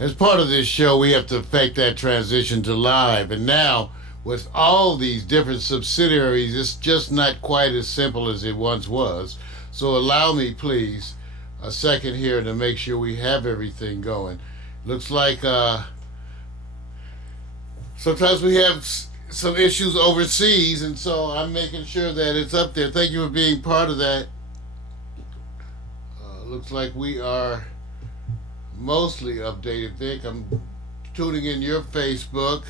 as part of this show, we have to effect that transition to live. And now, with all these different subsidiaries, it's just not quite as simple as it once was. So allow me, please, a second here to make sure we have everything going. Looks like sometimes we have some issues overseas, and so I'm making sure that it's up there. Thank you for being part of that. Looks like we are mostly updated, Vic. I'm tuning in your Facebook,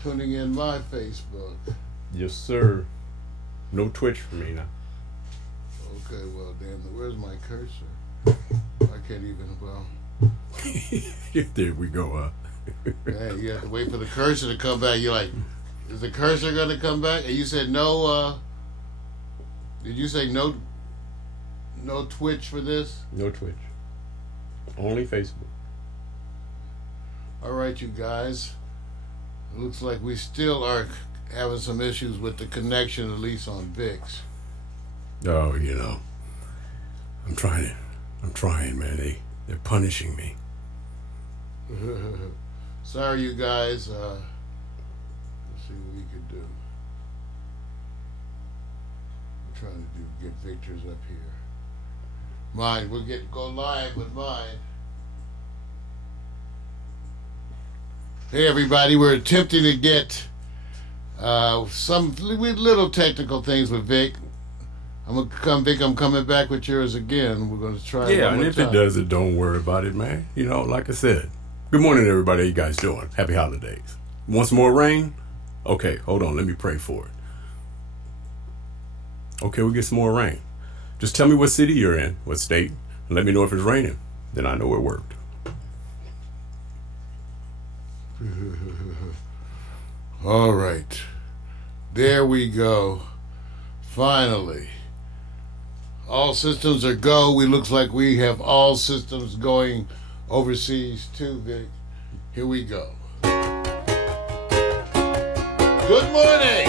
tuning in my Facebook. Yes, sir. No Twitch for me now. Okay, well, damn, where's my cursor? I can't even, well. There we go. Hey, you have to wait for the cursor to come back. You're like, is the cursor going to come back? And you said no, did you say no Twitch for this? No Twitch. Only Facebook. All right, you guys. It looks like we still are having some issues with the connection, at least on VIX. Oh, you know, I'm trying, man. They're punishing me. Sorry, you guys. Let's see what we could do. I'm trying to get Victor's up here. Mine, we'll go live with mine. Hey everybody, we're attempting to get some little technical things with Vic. Vic, I'm coming back with yours again. We're going to try it one and more if time. it doesn't, don't worry about it, man. You know, like I said, good morning, everybody. How you guys doing? Happy holidays. Want some more rain? Okay, hold on. Let me pray for it. Okay, we'll get some more rain. Just tell me what city you're in, what state, and let me know if it's raining. Then I know it worked. All right. There we go. Finally. All systems are go. We looks like we have all systems going overseas too, Vic. Here we go. Good morning.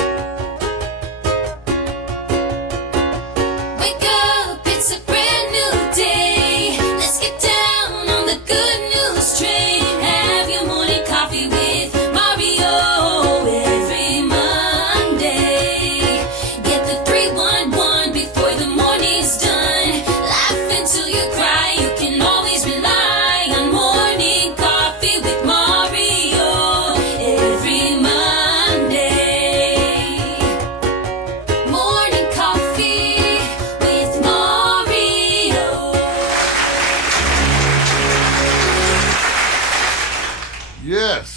Wake up, it's a brand new day. Let's get down on the good news train. Have your morning coffee with Mario every Monday. Get the 311 before the morning's done. Laugh until you cry. You can always rely on morning coffee with Mario every Monday. Morning coffee with Mario. Yes.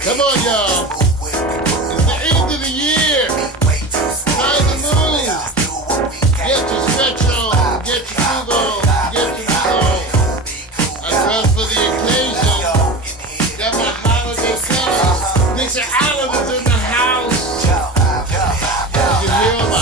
Come on, y'all. It's the end of the year. Time to move. Get your stretch on. Get your move on. Get your move on. I dress for the occasion. Got my holiday colors. Dixie Allen is in the house. You can hear my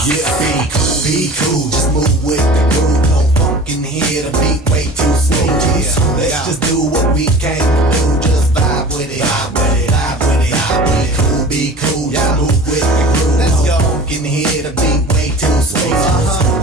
Be cool, just move with the groove. No funk in here, the beat way too smooth. Let's just do what we came to do. Just vibe with it, vibe with it, vibe with it, vibe with it. Be cool, just move with the groove. Let's go. No funk in here, the beat way too smooth.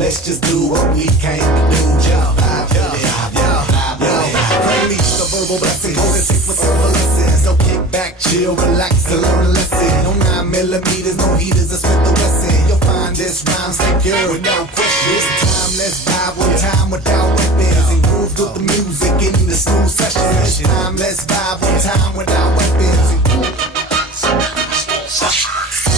Let's just do what we came to do. Just vibe with it, vibe with it. Release the verbal blessing, hold it safe for several lessons. So kick back, chill, relax, and learn a lesson. No 9mm, no heaters, a Smith & Wesson. You'll find this rhyme secure with no question. This time, let's vibe one time without weapons and groove with the music in the smooth session. This time, let's vibe one time without weapons and groove.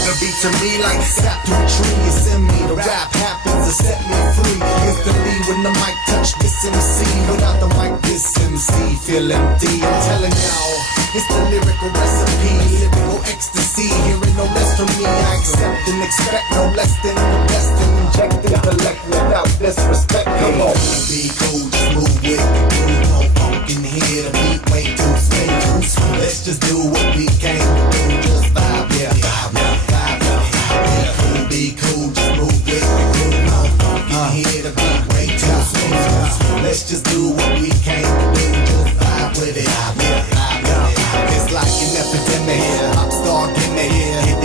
The beat to me like sap through a tree. It's in me, the rap happens to set me free. Instantly when the mic touch this MC. Without the mic, this MC feel empty. I'm telling y'all, it's the lyrical recipe. Lyrical ecstasy, hearing no less from me. I accept and expect no less than the best. And inject intellect without disrespect. Come on, be cool, just move with the groove. No funk in here, the beat way too smooth. Let's just do what we came to do. Just vibe, yeah, vibe, yeah. Be cool, just move with the groove. No funk in here, the beat way too smooth. Let's just do what we came to do. Just vibe with it, vibe with it, vibe with it. It's like an epidemic, pop star gimmick.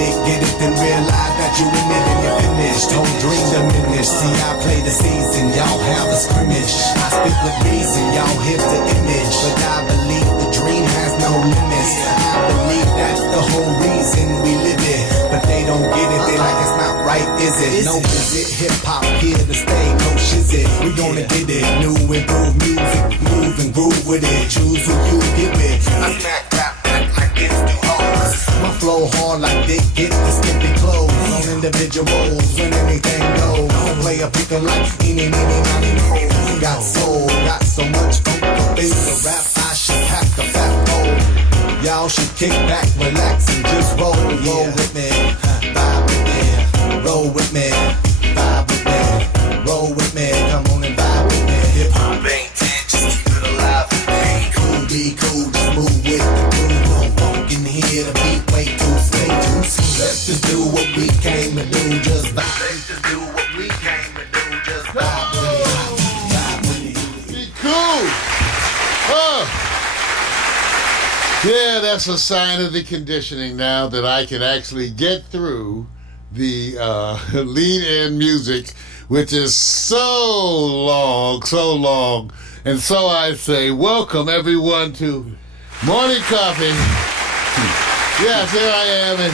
Get it, then realize that you in it and you're finished. finished. Whole dream diminished. See, I play the season, y'all have a scrimmage. I spit with reason, y'all hit the image. But I believe the dream has no limits. I believe that's the whole reason we live it. But they don't get it, they like it's not right, is it? No visit, hip-hop here to stay, no shizit. We gonna get it, new improved music, move and groove with it. Choose who you get with. I smack rap like it's too hard. My flow hard like they get the skimpy clothes. On individuals, when anything goes. Don't play a pick 'em like eeny, meeny, miny, mo. Got soul, got so much funk to face the rap. I should pack a fat bowl. Y'all should kick back, relax, and just roll with me, vibe with me, roll with me, vibe with me, roll with me, come on and vibe with me. Hip hop ain't dead, just keep it alive. Hey, cool, be cool, just move with the groove. Funkin' here, the beat way too smooth. Let's just do what we came to do, just vibe. Let's just do what we came to do, just vibe with it, vibe with it. Be cool. Yeah, that's a sign of the conditioning now that I can actually get through the lead-in music, which is so long. And so I say, welcome everyone to Morning Coffee. Yes, here I am, and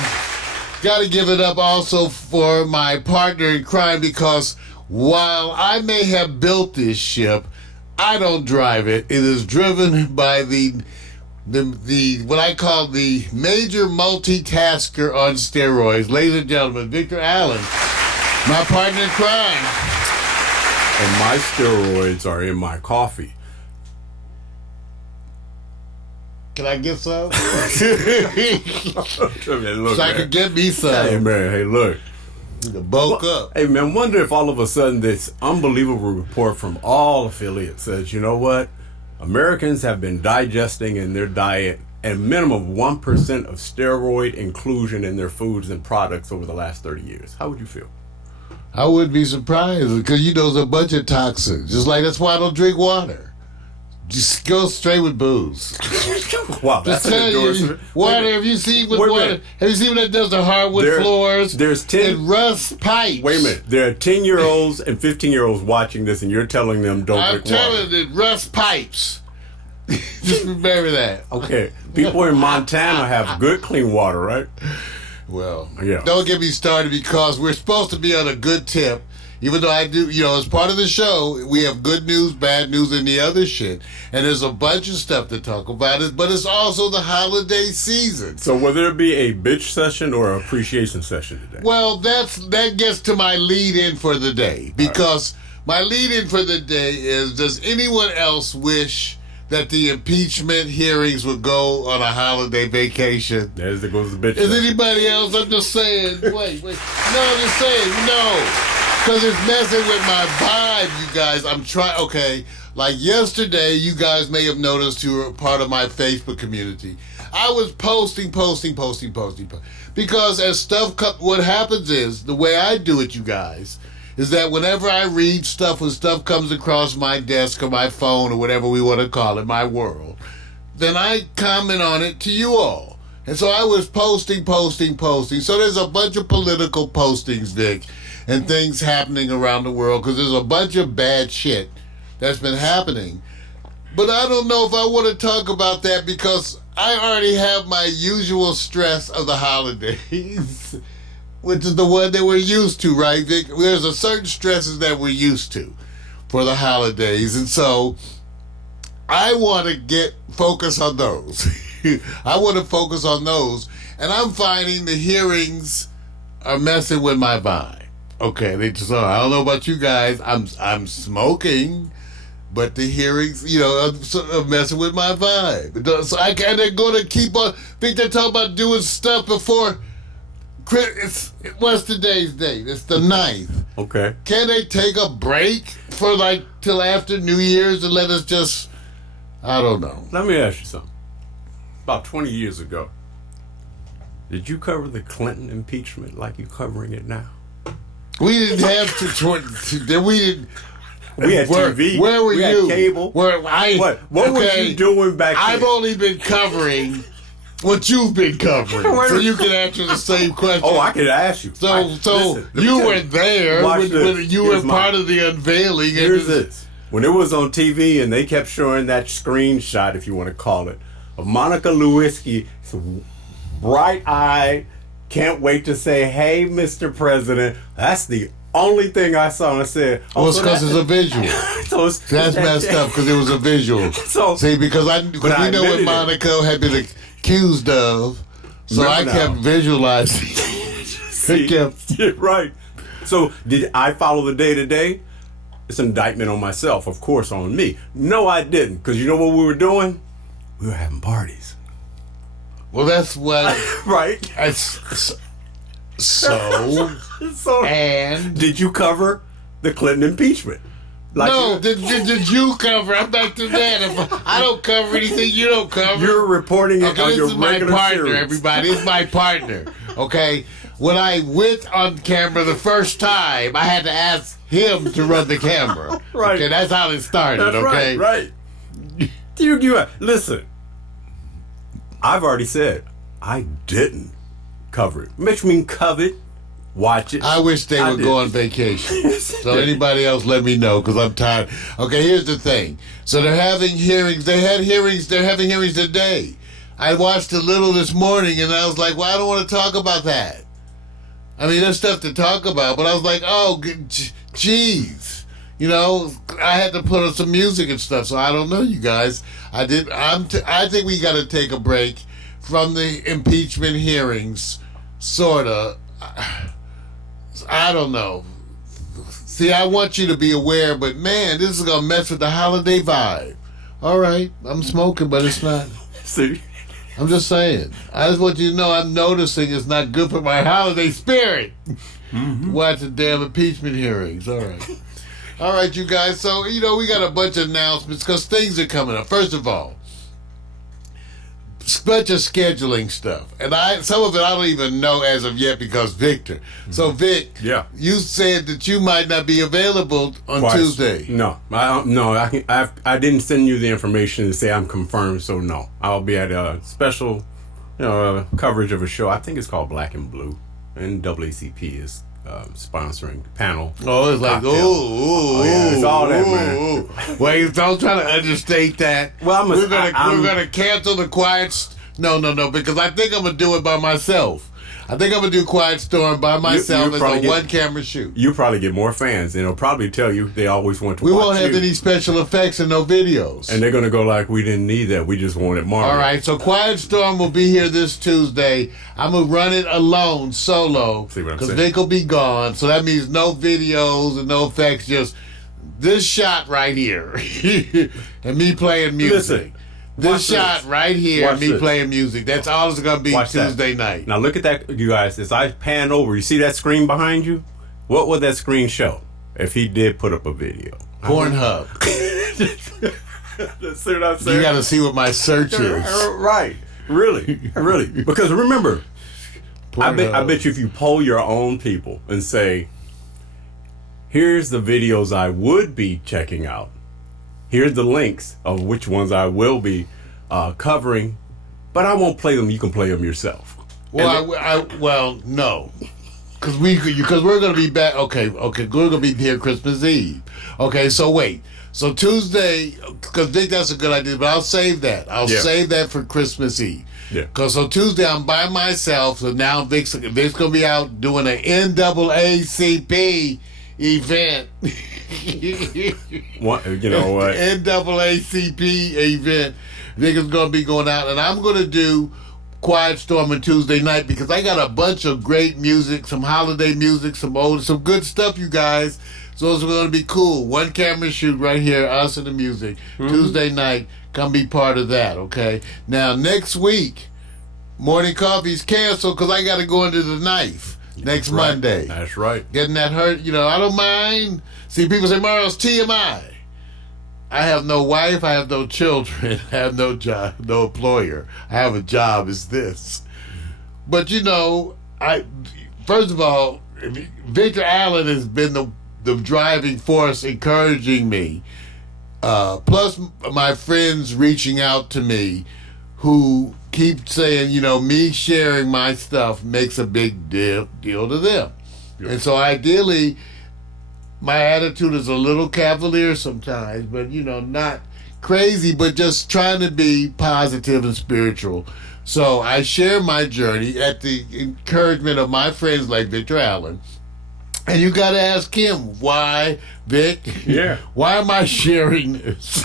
got to give it up also for my partner in crime, because while I may have built this ship, I don't drive it. It is driven by the what I call the major multitasker on steroids. Ladies and gentlemen, Victor Allen, my partner in crime. And my steroids are in my coffee. Can I get some? Look, So I could get me some. Hey, man, hey, look. To bulk up. Hey, man, wonder if all of a sudden this unbelievable report from all affiliates says, you know what? Americans have been digesting in their diet a minimum of 1% of steroid inclusion in their foods and products over the last 30 years. How would you feel? I wouldn't be surprised, because you know there's a bunch of toxins. Just like that's why I don't drink water. Just go straight with booze. Wow, that's Just an tell you, endorsement. water. Have you seen with Wait a water? minute. Have you seen what that does to hardwood floors? There's 10. It rust pipes. Wait a minute. There are 10-year-olds and 15-year-olds watching this, and you're telling them don't I'm drink water. telling you, it rust pipes. Just remember that. Okay, people in Montana have good, clean water, right? Well, Yeah. don't get me started, because we're supposed to be on a good tip. Even though I do, as part of the show, we have good news, bad news, and the other shit. And there's a bunch of stuff to talk about it, but it's also the holiday season. So will there be a bitch session or an appreciation session today? Well, that gets to my lead-in for the day, because my lead-in for the day is, does anyone else wish that the impeachment hearings would go on a holiday vacation? There goes the bitch Is session. anybody else? I'm just saying, wait. No, I'm just saying, no. Because it's messing with my vibe, you guys. I'm trying, okay. Like yesterday, you guys may have noticed you were part of my Facebook community. I was posting. Because as stuff, what happens is, the way I do it, you guys, is that whenever I read stuff, when stuff comes across my desk or my phone or whatever we want to call it, my world, then I comment on it to you all. And so I was posting. So there's a bunch of political postings, Vic, and things happening around the world, because there's a bunch of bad shit that's been happening. But I don't know if I want to talk about that, because I already have my usual stress of the holidays, which is the one that we're used to, right, Vic? There's a certain stresses that we're used to for the holidays, and so I want to focus on those. I want to focus on those, and I'm finding the hearings are messing with my vibe. Okay, I don't know about you guys. I'm smoking, but the hearings, are messing with my vibe. So they're going to keep on. I think they're talking about doing stuff before. What's today's date? It's the 9th. Okay. Can they take a break for till after New Year's and let us just? I don't know. Let me ask you something. About 20 years ago, did you cover the Clinton impeachment like you're covering it now? We didn't have to. We didn't. We had TV. Where were we you? Had cable. What was you doing back then? I've only been covering what you've been covering, so you can answer the same question. Oh, I could ask you. So listen, you were there when you were Here's part of the unveiling. Here's this. When it was on TV and they kept showing that screenshot, if you want to call it, of Monica Lewinsky, bright-eyed, can't wait to say, "Hey, Mr. President." That's the only thing I saw, and I said, "Oh, it's because it's a visual." So that's messed up because it was a visual. So see, because we know what Monica had been accused of, so I kept visualizing. See, right. So did I follow the day-to-day? It's an indictment on myself, of course, on me. No, I didn't, because you know what we were doing? We were having parties. Well, that's what. Right. So, and did you cover the Clinton impeachment? Like no, did you cover? I'm back to that. If I don't cover anything, you don't cover. You're reporting it on your regular series. This is my partner, series. everybody. It's my partner. Okay? When I went on camera the first time, I had to ask him to run the camera. Right. Okay, that's how it started, that's okay? Right. You listen, I've already said I didn't cover it. Which means covet, watch it. I wish they would go on vacation. So anybody else, let me know, because I'm tired. Okay, here's the thing. So they're having hearings. They're having hearings today. I watched a little this morning, and I was like, well, I don't want to talk about that. I mean, there's stuff to talk about, but I was like, oh, jeez. You know, I had to put on some music and stuff, so I don't know, you guys. I think we got to take a break from the impeachment hearings, sort of. I don't know. See, I want you to be aware, but man, this is going to mess with the holiday vibe. All right, I'm smoking, but it's not. See? I'm just saying. I just want you to know I'm noticing it's not good for my holiday spirit. Mm-hmm. Watch the damn impeachment hearings. All right. All right, you guys. So, you know, we got a bunch of announcements because things are coming up. First of all, bunch of scheduling stuff. And some of it I don't even know as of yet because Victor. So, Vic, you said that you might not be available on Tuesday. No. I didn't send you the information to say I'm confirmed, so no. I'll be at a special coverage of a show. I think it's called Black and Blue. And NAACP is sponsoring panel. Oh, it's like, yeah, it's all that, man. Wait, don't try to understate that. Well, we're gonna cancel the quiet. No, because I think I'm gonna do it by myself. I think I'm gonna do Quiet Storm by myself as a one-camera shoot. You probably get more fans, and it'll probably tell you they always want to. We watch won't have you. any special effects and no videos, and they're gonna go like, "We didn't need that. We just wanted Marvel." All right, so Quiet Storm will be here this Tuesday. I'm gonna run it alone, solo, because Vic will be gone. So that means no videos and no effects. Just this shot right here, and me playing music. Listen. This shot right here, me playing music. That's all it's going to be Tuesday night. Now look at that, you guys. As I pan over, you see that screen behind you? What would that screen show if he did put up a video? Pornhub. See what I'm saying? You got to see what my search is. Right. Really. Because remember, I bet you if you poll your own people and say, here's the videos I would be checking out. Here's the links of which ones I will be covering, but I won't play them. You can play them yourself. Well, no, because we're going to be back. Okay, we're going to be here Christmas Eve. Okay, so wait. So Tuesday, because Vic, that's a good idea, but I'll save that. I'll save that for Christmas Eve. Yeah. Because so Tuesday I'm by myself. So now Vic's going to be out doing an NAACP event. What, you know what? NAACP event. Vic is going to be going out, and I'm going to do Quiet Storm on Tuesday night because I got a bunch of great music, some holiday music, some good stuff, you guys. So it's going to be cool. One camera shoot right here, us and the music. Mm-hmm. Tuesday night, come be part of that, okay? Now, next week, Morning Coffee's canceled because I got to go into the knife. Next Monday. That's right. Getting that hurt, I don't mind. See, people say, Mario's TMI. I have no wife. I have no children. I have no job, no employer. I have a job. It's this. But, first of all, Victor Allen has been the driving force encouraging me. Plus my friends reaching out to me who keep saying, me sharing my stuff makes a big deal to them. Yeah. And so ideally, my attitude is a little cavalier sometimes, but, not crazy, but just trying to be positive and spiritual. So I share my journey at the encouragement of my friends like Victor Allen. And you got to ask him, why, Vic? Yeah. Why am I sharing this?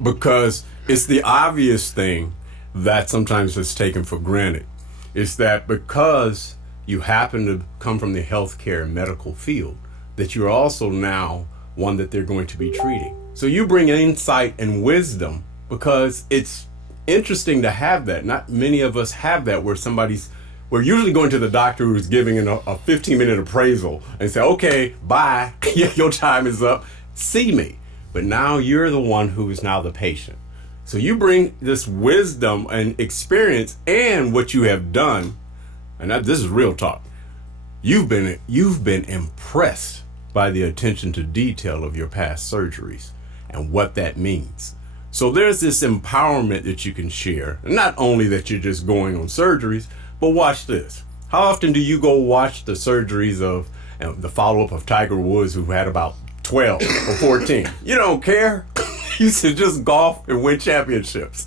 Because it's the obvious thing that sometimes is taken for granted. It's that because you happen to come from the healthcare and medical field, that you're also now one that they're going to be treating. So you bring insight and wisdom because it's interesting to have that. Not many of us have that where we're usually going to the doctor who's giving a 15-minute appraisal and say, okay, bye, your time is up, see me. But now you're the one who is now the patient. So you bring this wisdom and experience and what you have done, and this is real talk. You've been impressed by the attention to detail of your past surgeries and what that means. So there's this empowerment that you can share. Not only that you're just going on surgeries, but watch this. How often do you go watch the surgeries of the follow-up of Tiger Woods, who had about 12 or 14? You don't care. You should just golf and win championships.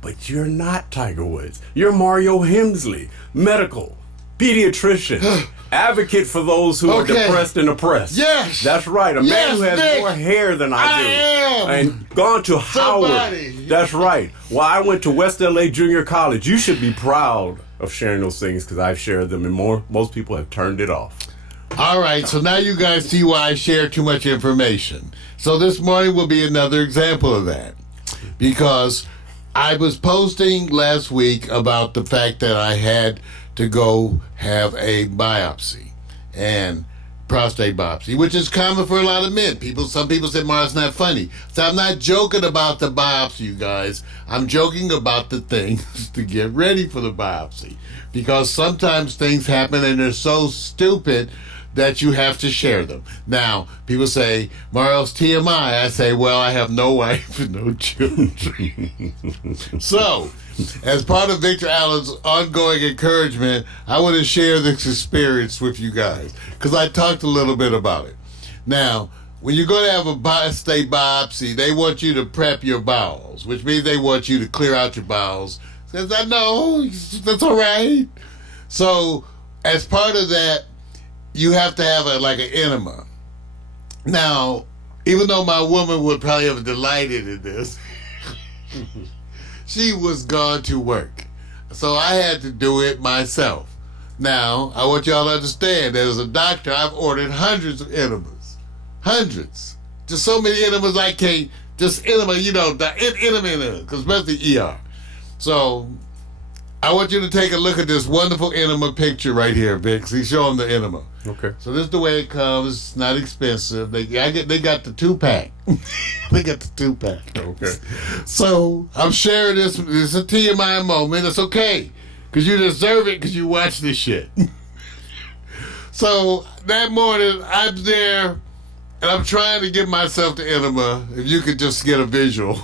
But you're not Tiger Woods. You're Mario Hemsley, medical, pediatrician, advocate for those who are depressed and oppressed. Yes. That's right. A man who has Nick. more hair than I do. am. And gone to Howard. That's right. Well, I went to West LA Junior College. You should be proud of sharing those things because I've shared them and most people have turned it off. All right, so now you guys see why I share too much information. So this morning will be another example of that. Because I was posting last week about the fact that I had to go have a biopsy, and prostate biopsy, which is common for a lot of men. Some people say, "Mar, it's not funny." So I'm not joking about the biopsy, you guys. I'm joking about the things to get ready for the biopsy. Because sometimes things happen and they're so stupid that you have to share them. Now, people say, Mario's TMI. I say, well, I have no wife and no children. So, as part of Victor Allen's ongoing encouragement, I want to share this experience with you guys because I talked a little bit about it. Now, when you're going to have a prostate biopsy, they want you to prep your bowels, which means they want you to clear out your bowels. Says, I know, that's all right. So, as part of that, you have to have an enema. Now, even though my woman would probably have delighted in this, she was gone to work. So I had to do it myself. Now, I want y'all to understand that as a doctor, I've ordered hundreds of enemas. Hundreds. Just so many enemas I can't, just enema, enema, because especially ER. So, I want you to take a look at this wonderful enema picture right here, Vic. See, show them the enema. Okay. So this is the way it comes. It's not expensive. They got the 2-pack. They got the 2-pack. Okay. So I'm sharing this. It's a TMI moment. It's okay. Because you deserve it because you watch this shit. So that morning, I'm there, and I'm trying to give myself the enema. If you could just get a visual.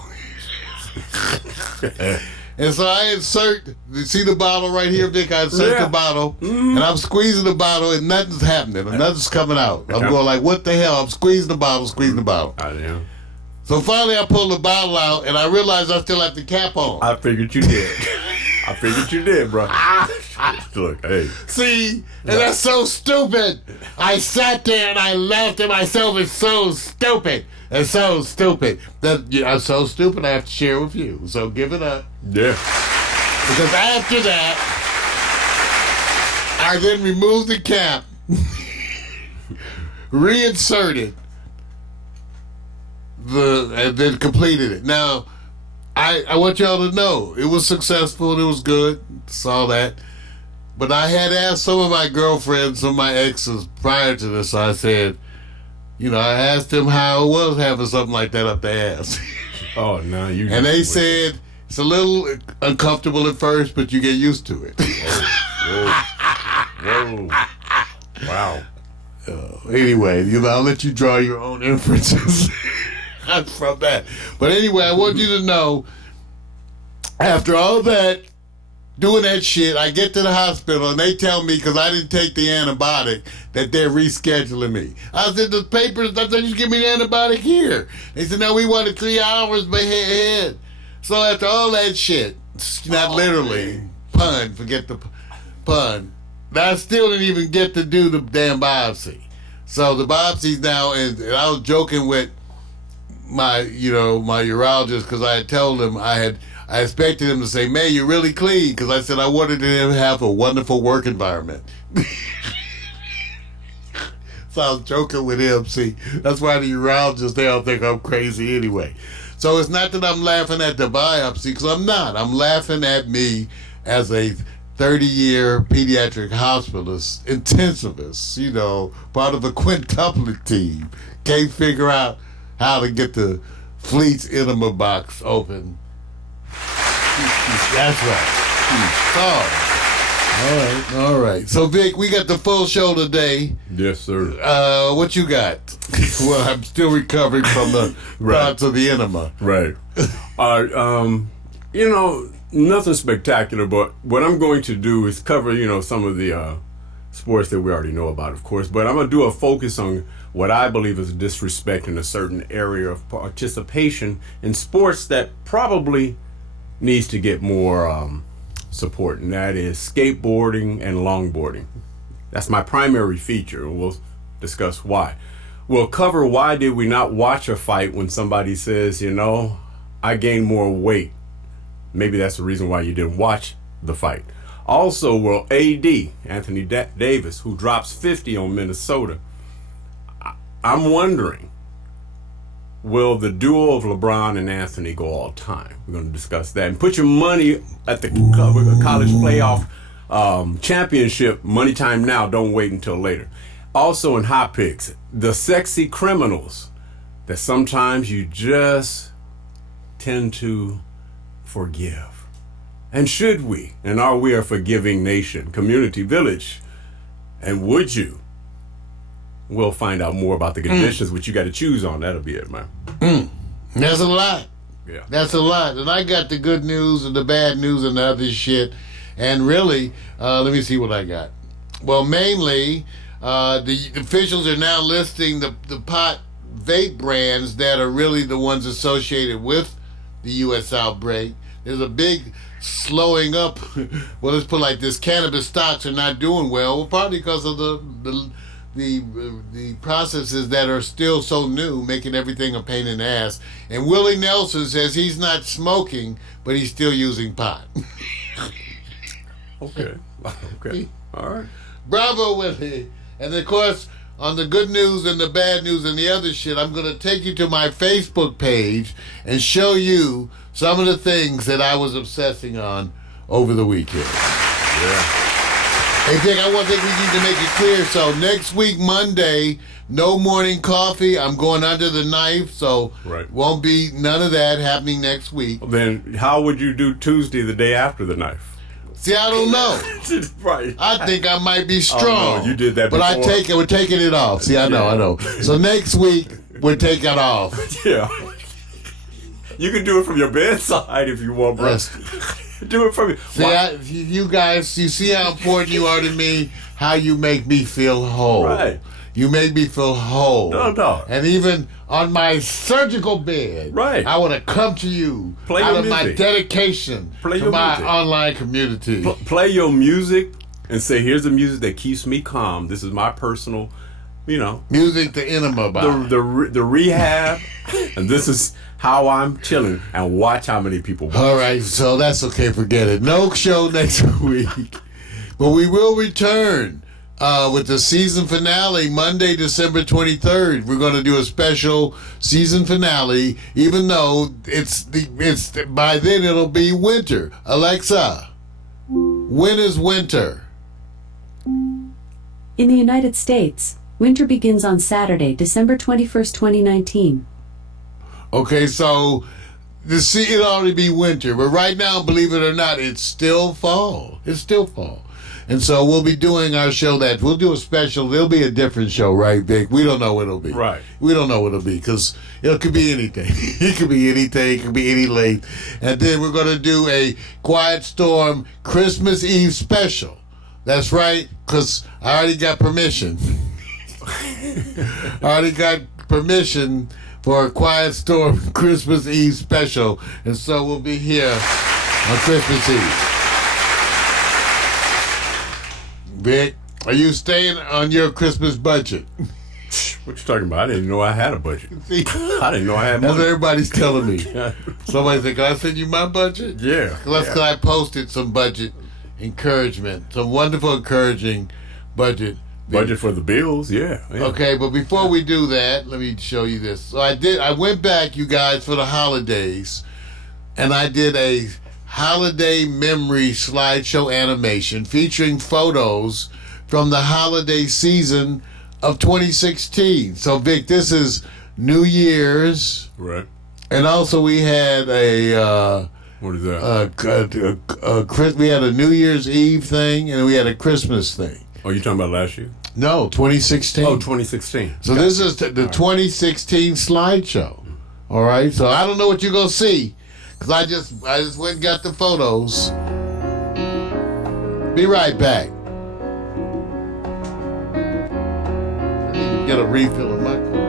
And so I see the bottle right here, Vic? I insert the bottle, and I'm squeezing the bottle, and nothing's happening, and nothing's coming out. I'm going like, what the hell? I'm squeezing the bottle. I know. So finally I pull the bottle out, and I realize I still have the cap on. I figured you did. I figured you did, bro. Look, hey. See, and that's so stupid. I sat there and I laughed at myself. It's so stupid. It's so stupid. I'm so stupid I have to share with you. So give it up. Yeah. Because after that, I then removed the cap, reinserted, and then completed it. Now, I want y'all to know, it was successful, it was good, saw that. But I had asked some of my girlfriends, some of my exes prior to this, I said, I asked them how it was having something like that up their ass. Oh, no, you. And they said, it's a little uncomfortable at first, but you get used to it. Whoa. Wow. Anyway, I'll let you draw your own inferences from that. But anyway, I want you to know, after all that, doing that shit, I get to the hospital and they tell me, because I didn't take the antibiotic, that they're rescheduling me. I said, the papers, I thought you give me the antibiotic here. They said, no, we wanted 3 hours ahead. So after all that shit, not literally, pun, forget the pun, I still didn't even get to do the damn biopsy. So the biopsy's now, and I was joking with my urologist, because I had told him I expected him to say, man, you're really clean, because I said I wanted him to have a wonderful work environment. So I was joking with him. See, that's why the urologist, they all think I'm crazy anyway. So it's not that I'm laughing at the biopsy, because I'm not. I'm laughing at me as a 30-year pediatric hospitalist, intensivist, part of a quintuplet team. Can't figure out how to get the Fleet's enema box open. That's right. All right. So, Vic, we got the full show today. Yes, sir. What you got? Well, I'm still recovering from the thoughts of the enema. Right. Nothing spectacular, but what I'm going to do is cover, some of the sports that we already know about, of course, but I'm going to do a focus on what I believe is disrespect in a certain area of participation in sports that probably needs to get more support, and that is skateboarding and longboarding. That's my primary feature, and we'll discuss why. We'll cover why did we not watch a fight when somebody says, I gained more weight. Maybe that's the reason why you didn't watch the fight. Also, will AD, Anthony Davis, who drops 50 on Minnesota, I'm wondering, will the duo of LeBron and Anthony go all time? We're going to discuss that. And put your money at the college playoff championship. Money time now. Don't wait until later. Also in hot picks, the sexy criminals that sometimes you just tend to forgive. And should we? And are we a forgiving nation? Community Village. And would you? We'll find out more about the conditions which you got to choose on. That'll be it, man. That's a lot. Yeah. That's a lot. And I got the good news and the bad news and the other shit. And really, let me see what I got. Well, mainly, the officials are now listing the pot vape brands that are really the ones associated with the U.S. outbreak. There's a big slowing up. Well, let's put it like this: cannabis stocks are not doing well, partly because of the processes that are still so new, making everything a pain in the ass. And Willie Nelson says he's not smoking, but he's still using pot. Okay. All right. Bravo, Willie. And of course, on the good news and the bad news and the other shit, I'm going to take you to my Facebook page and show you some of the things that I was obsessing on over the weekend. Yeah. Hey, Dick, I think we need to make it clear. So next week, Monday, no morning coffee. I'm going under the knife, so won't be none of that happening next week. Then how would you do Tuesday, the day after the knife? See, I don't know. Right. I think I might be strong. Oh, no, you did that before. But we're taking it off. See, I know. So next week, we're taking it off. Yeah. You can do it from your bedside if you want, bro. Do it from your... See, you guys, you see how important you are to me, how you make me feel whole. Right. You make me feel whole. No. And even on my surgical bed, I want to come to you out of my dedication to my online community. Play your music and say, here's the music that keeps me calm. This is my personal, music to enema about. The rehab, and this is how I'm chilling, and watch how many people watch. All right, so that's okay, forget it. No show next week, but we will return with the season finale Monday, December 23rd. We're going to do a special season finale, even though it's by then it'll be winter. Alexa, when is winter? In the United States, winter begins on Saturday, December 21st, 2019. Okay, so it'll already be winter, but right now, believe it or not, it's still fall. It's still fall. And so we'll be doing our show we'll do a special. It'll be a different show, right, Vic? We don't know what it'll be. Right. We don't know what it'll be because it could be anything. It could be anything. It could be any length. And then we're going to do a Quiet Storm Christmas Eve special. That's right, because I already got permission. I already got permission for a Quiet Storm Christmas Eve special. And so we'll be here on Christmas Eve. Vic, are you staying on your Christmas budget? What you talking about? I didn't know I had a budget. See, I didn't know I had that's what money. everybody's telling me. Somebody said, can I send you my budget? Yeah. Because I posted some budget encouragement, some wonderful encouraging budget. Budget for the bills, yeah. Okay, but before we do that, let me show you this. So I went back, you guys, for the holidays, and I did a holiday memory slideshow animation featuring photos from the holiday season of 2016. So, Vic, this is New Year's, Right. and also we had What is that? we had a New Year's Eve thing, and we had a Christmas thing. Oh, you talking about last year? No, 2016. Oh, 2016. So this is the 2016 slideshow. All right. So I don't know what you're gonna see, cause I just went and got the photos. Be right back. I need to get a refill of my Coke.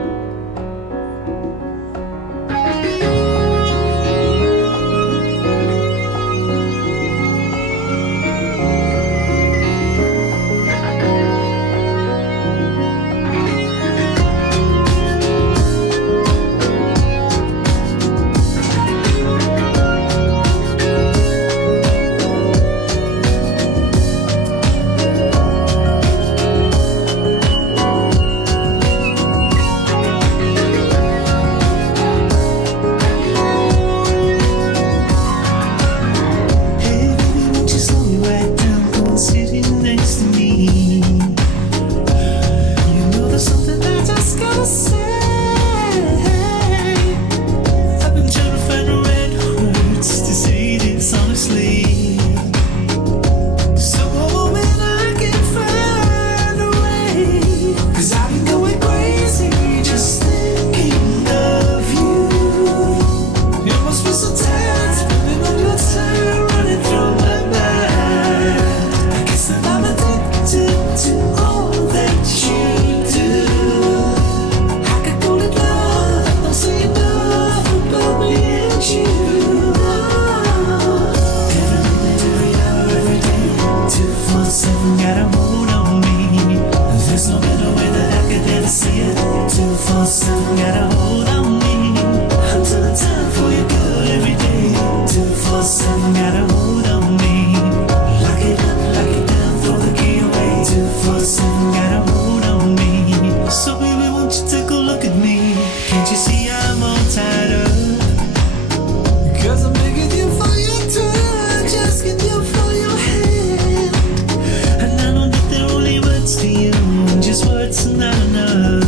Just words are not enough.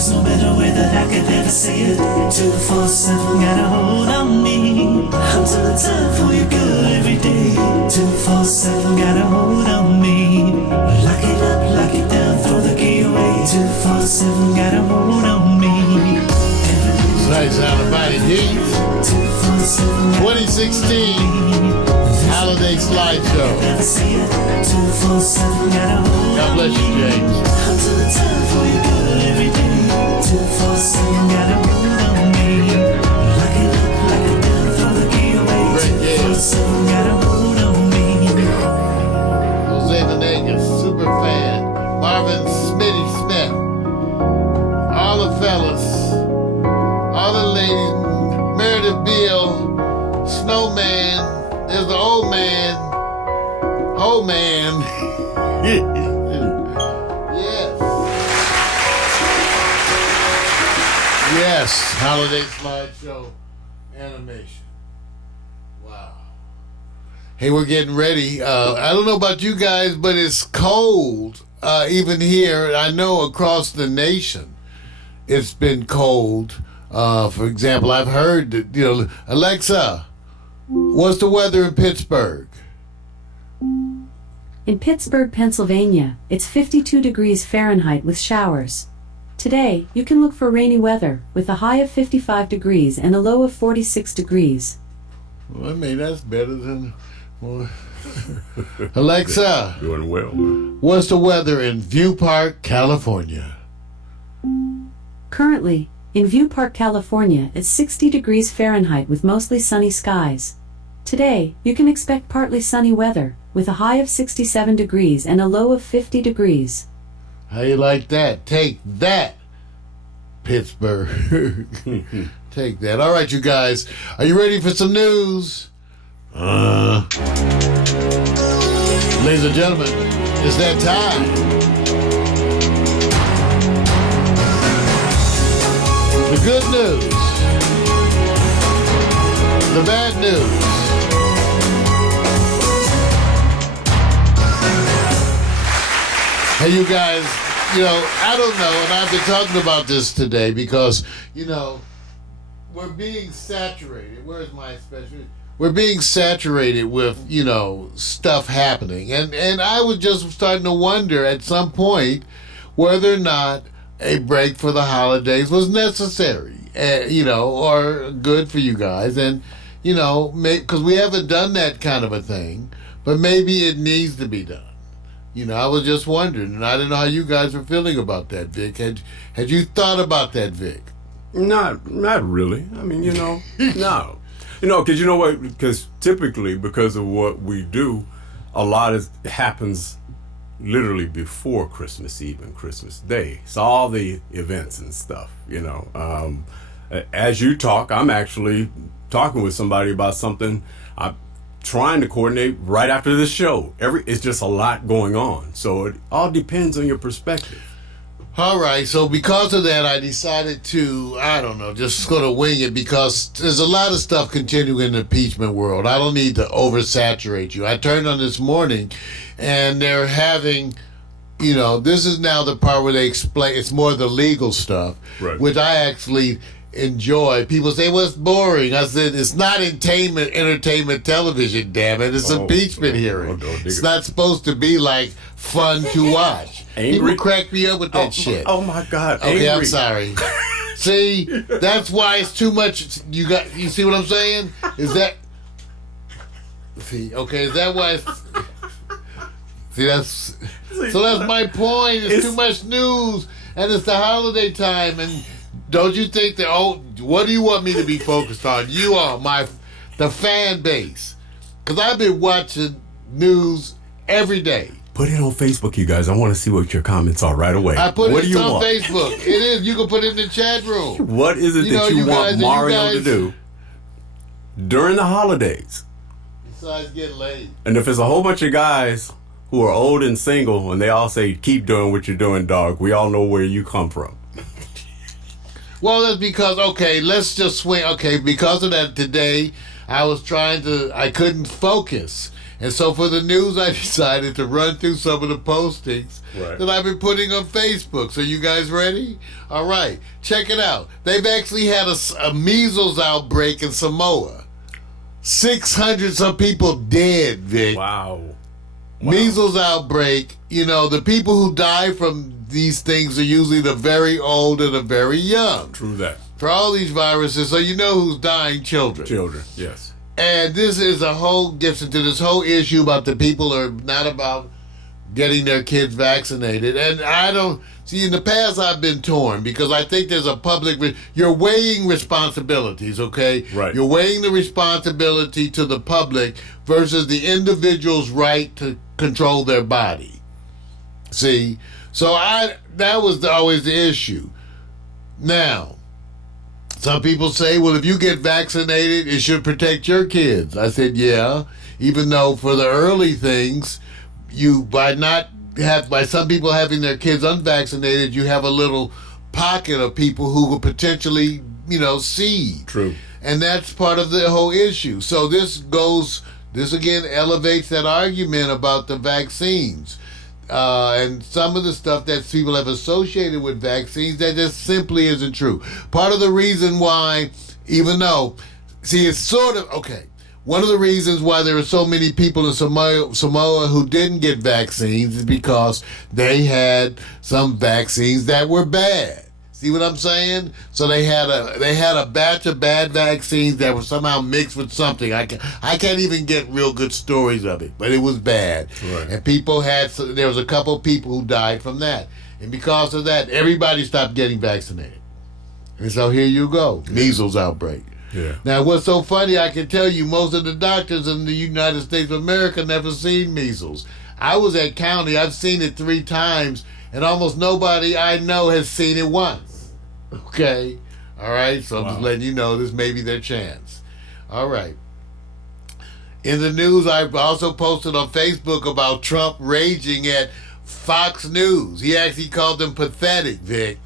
There's no better way that I could ever say it. 247 got a hold on me. I'm telling time for your good every day. 247 got a hold on me. Lock it up, lock it down, throw the key away. 247 got a hold on me. Nice out of Body Heat. 2016 Holiday Slideshow. God bless you, James. Until the time for your good every day. 247 got a hold on me. Lock it up, lock it down, throw the key away. 247 got a hold on me. Jose Venegas, super fan. Marvin Smitty Smith. All the fellas. All the ladies. Meredith Beal. Snowman. There's the old man. Old man. Yes, holiday slideshow animation. Wow. Hey, we're getting ready. I don't know about you guys, but it's cold even here. I know across the nation it's been cold. For example, I've heard that, Alexa, what's the weather in Pittsburgh? In Pittsburgh, Pennsylvania, it's 52 degrees Fahrenheit with showers. Today, you can look for rainy weather, with a high of 55 degrees and a low of 46 degrees. Well, I mean, that's better than... Alexa, Doing well. what's the weather in View Park, California? Currently, in View Park, California, it's 60 degrees Fahrenheit with mostly sunny skies. Today, you can expect partly sunny weather, with a high of 67 degrees and a low of 50 degrees. How you like that? Take that, Pittsburgh. Take that. All right, you guys. Are you ready for some news? Ladies and gentlemen, it's that time. The good news. The bad news. Hey, you guys, I don't know, and I've been talking about this today because, we're being saturated. Where's my special? We're being saturated with, stuff happening. And I was just starting to wonder at some point whether or not a break for the holidays was necessary, or good for you guys. And, because we haven't done that kind of a thing, but maybe it needs to be done. I was just wondering, and I didn't know how you guys were feeling about that, Vic. Had you thought about that, Vic? Not really. I mean, no. Because you know what? Because typically, because of what we do, a lot happens literally before Christmas Eve and Christmas Day. So all the events and stuff, As you talk, I'm actually talking with somebody about something I'm trying to coordinate right after this show. It's just a lot going on. So it all depends on your perspective. All right, so because of that, I decided to, just sort of wing it because there's a lot of stuff continuing in the impeachment world. I don't need to oversaturate you. I turned on this morning, and they're having, this is now the part where they explain, it's more the legal stuff, right, which I actually enjoy. People say, well, it's boring. I said, it's not entertainment television, damn it. It's impeachment hearing. It's not supposed to be like fun to watch. Angry? People crack me up with that shit. Oh my God. Okay, angry. I'm sorry. See, that's why it's too much. You see what I'm saying? Is that why it's, that's my point. It's too much news, and it's the holiday time, and don't you think that, what do you want me to be focused on? You are the fan base. Because I've been watching news every day. Put it on Facebook, you guys. I want to see what your comments are right away. I put it on Facebook. It is. You can put it in the chat room. What is it that you want Mario to do during the holidays? Besides getting laid. And if it's a whole bunch of guys who are old and single and they all say, keep doing what you're doing, dog, we all know where you come from. Well, that's because, let's just swing. Because of that today, I couldn't focus. And so for the news, I decided to run through some of the postings that I've been putting on Facebook. So you guys ready? All right, check it out. They've actually had a measles outbreak in Samoa. 600 some people dead, Vic. Wow. Measles outbreak. You know, the people who die from these things are usually the very old and the very young. True that. For all these viruses, so you know who's dying? Children. Children, yes. And this is gets into this whole issue about the people are not about getting their kids vaccinated. And I don't see, in the past I've been torn because I think there's a you're weighing responsibilities, okay? Right. You're weighing the responsibility to the public versus the individual's right to control their body. See? So that was always the issue. Now, some people say, well, if you get vaccinated, it should protect your kids. I said, yeah, even though for the early things, by some people having their kids unvaccinated, you have a little pocket of people who will potentially, seed. True. And that's part of the whole issue. So this again elevates that argument about the vaccines. And some of the stuff that people have associated with vaccines that just simply isn't true. Part of the reason why, it's sort of, okay, one of the reasons why there are so many people in Samoa who didn't get vaccines is because they had some vaccines that were bad. See what I'm saying? So they had a batch of bad vaccines that were somehow mixed with something. I can't even get real good stories of it, but it was bad. Right. And there was a couple of people who died from that. And because of that, everybody stopped getting vaccinated. And so here you go, measles outbreak. Yeah. Now, what's so funny, I can tell you most of the doctors in the United States of America never seen measles. I was at county, I've seen it 3 times, and almost nobody I know has seen it once. Okay? All right? So I'm just letting you know this may be their chance. All right. In the news, I also posted on Facebook about Trump raging at Fox News. He actually called them pathetic, Vic.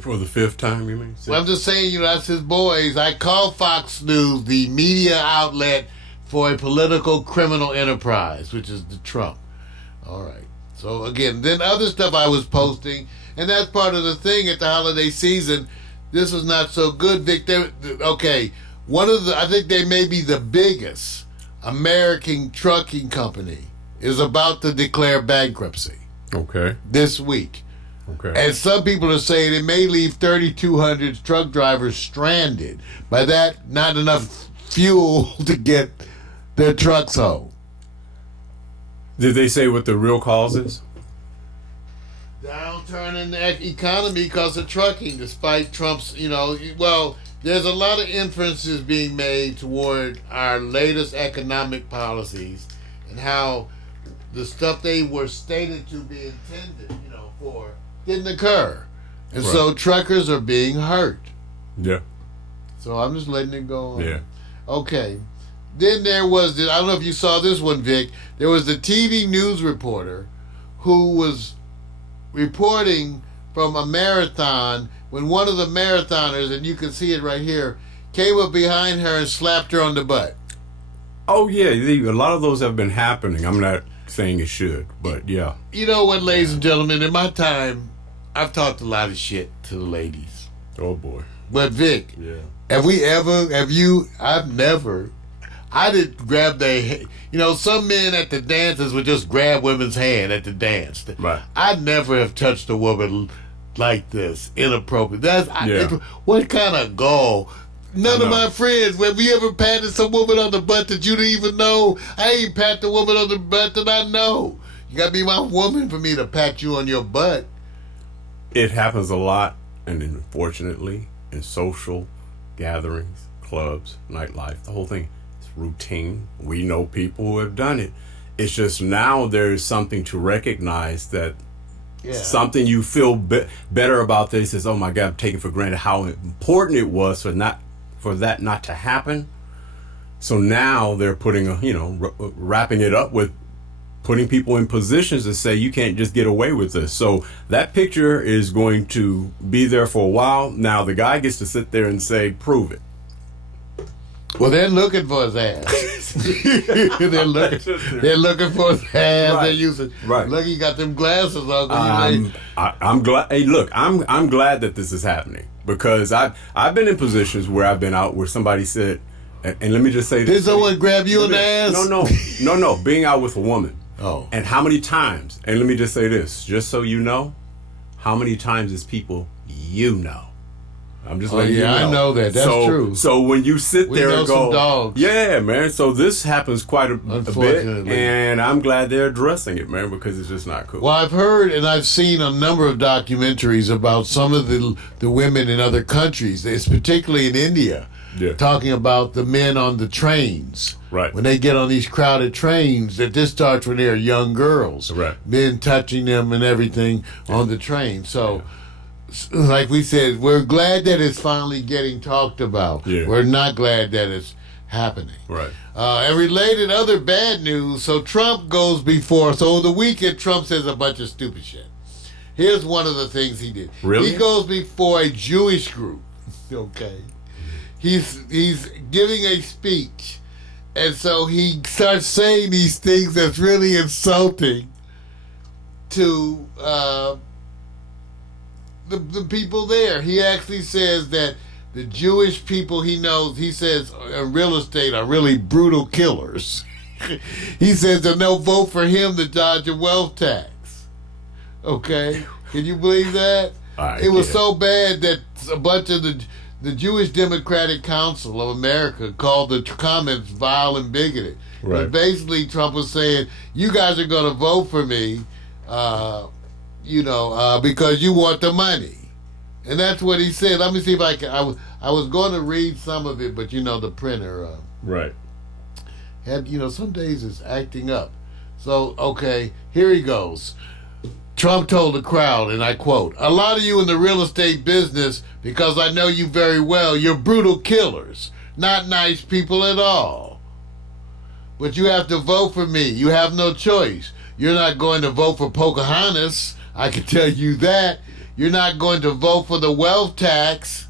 For the 5th time, you mean? Well, I'm just saying, that's his boys. I call Fox News the media outlet for a political criminal enterprise, which is the Trump. All right. So, again, then other stuff I was posting, and that's part of the thing at the holiday season. This was not so good, Vic. Okay, I think they may be the biggest American trucking company is about to declare bankruptcy. Okay. This week. Okay. And some people are saying it may leave 3,200 truck drivers stranded. By that, not enough fuel to get their trucks home. Did they say what the real cause is? Downturn in the economy because of trucking, despite Trump's, there's a lot of inferences being made toward our latest economic policies and how the stuff they were stated to be intended, for didn't occur. And so truckers are being hurt. Yeah. So I'm just letting it go on. Yeah. Okay. Then there was, I don't know if you saw this one, Vic, there was the TV news reporter who was reporting from a marathon when one of the marathoners, and you can see it right here, came up behind her and slapped her on the butt. Oh, yeah. A lot of those have been happening. I'm not saying it should, but yeah. You know what, ladies and gentlemen, in my time, I've talked a lot of shit to the ladies. Oh, boy. But Vic, I didn't grab their, some men at the dances would just grab women's hand at the dance. Right. I'd never have touched a woman like this, inappropriate. What kind of gall? None of my friends, have you ever patted some woman on the butt that you didn't even know? I ain't pat the woman on the butt that I know. You gotta be my woman for me to pat you on your butt. It happens a lot, and unfortunately, in social gatherings, clubs, nightlife, the whole thing is routine. We know people who have done it. It's just now there's something to recognize that something you feel better about this is, oh my God, I'm taking for granted how important it was for that not to happen. So now they're putting wrapping it up with putting people in positions to say you can't just get away with this. So that picture is going to be there for a while. Now the guy gets to sit there and say, prove it. Well, they're looking for his ass. they're looking for his ass. Right. They're using. Right. Look, he got them glasses on. I'm glad. Hey, look, I'm glad that this is happening because I've been in positions where I've been out where somebody said, and let me just say Did this. someone grab you in the ass? No. Being out with a woman. Oh. And how many times? And let me just say this, just so you know, how many times is people you know? I'm just letting you know. I know that. That's true. So when you sit We there know and go, some dogs. yeah, man. So this happens quite a bit, Unfortunately. and I'm glad they're addressing it, man, because it's just not cool. Well, I've heard and I've seen a number of documentaries about some of the women in other countries. It's particularly in India, talking about the men on the trains. Right. When they get on these crowded trains, that this starts when they're young girls. Right. Men touching them and everything on the train. So, like we said, we're glad that it's finally getting talked about. Yeah. We're not glad that it's happening. Right. And related other bad news, so Trump goes before, so over the weekend Trump says a bunch of stupid shit. Here's one of the things he did. Really? He goes before a Jewish group. Okay. He's giving a speech, and so he starts saying these things that's really insulting to the people there. He actually says that the Jewish people he knows, he says, in real estate are really brutal killers. He says that they'll vote for him to dodge a wealth tax. Okay? Can you believe that? It was so bad that a bunch of the Jewish Democratic Council of America called the comments vile and bigoted. Right. But basically Trump was saying, you guys are going to vote for me, because you want the money. And that's what he said. Let me see if I can. I was going to read some of it, but the printer Right. had, some days it's acting up. So, okay, here he goes. Trump told the crowd, and I quote, "A lot of you in the real estate business, because I know you very well, you're brutal killers, not nice people at all. But you have to vote for me. You have no choice. You're not going to vote for Pocahontas. I can tell you that. You're not going to vote for the wealth tax."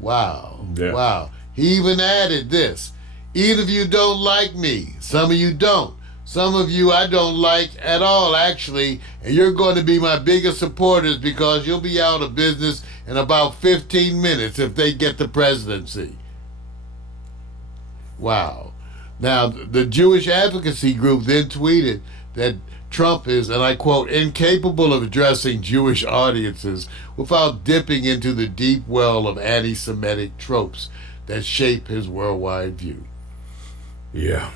Wow. Yeah. Wow. He even added this. "Either of you don't like me. Some of you don't. Some of you I don't like at all, actually. And you're going to be my biggest supporters because you'll be out of business in about 15 minutes if they get the presidency." Wow. Now, the Jewish advocacy group then tweeted that Trump is, and I quote, "incapable of addressing Jewish audiences without dipping into the deep well of anti-Semitic tropes that shape his worldwide view." Yeah.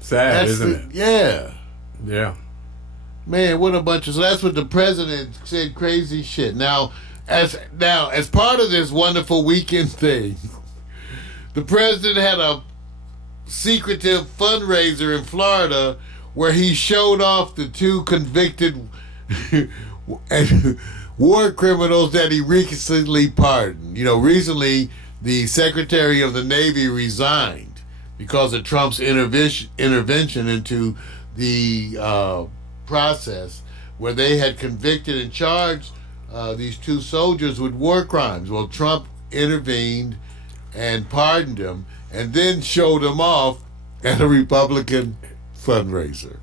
Sad, isn't it? Yeah. Yeah. Man, what a bunch of... So that's what the president said, crazy shit. Now, as part of this wonderful weekend thing, the president had a secretive fundraiser in Florida where he showed off the two convicted war criminals that he recently pardoned. Recently the Secretary of the Navy resigned because of Trump's intervention into the process where they had convicted and charged these two soldiers with war crimes. Well, Trump intervened and pardoned them and then showed them off at a Republican fundraiser.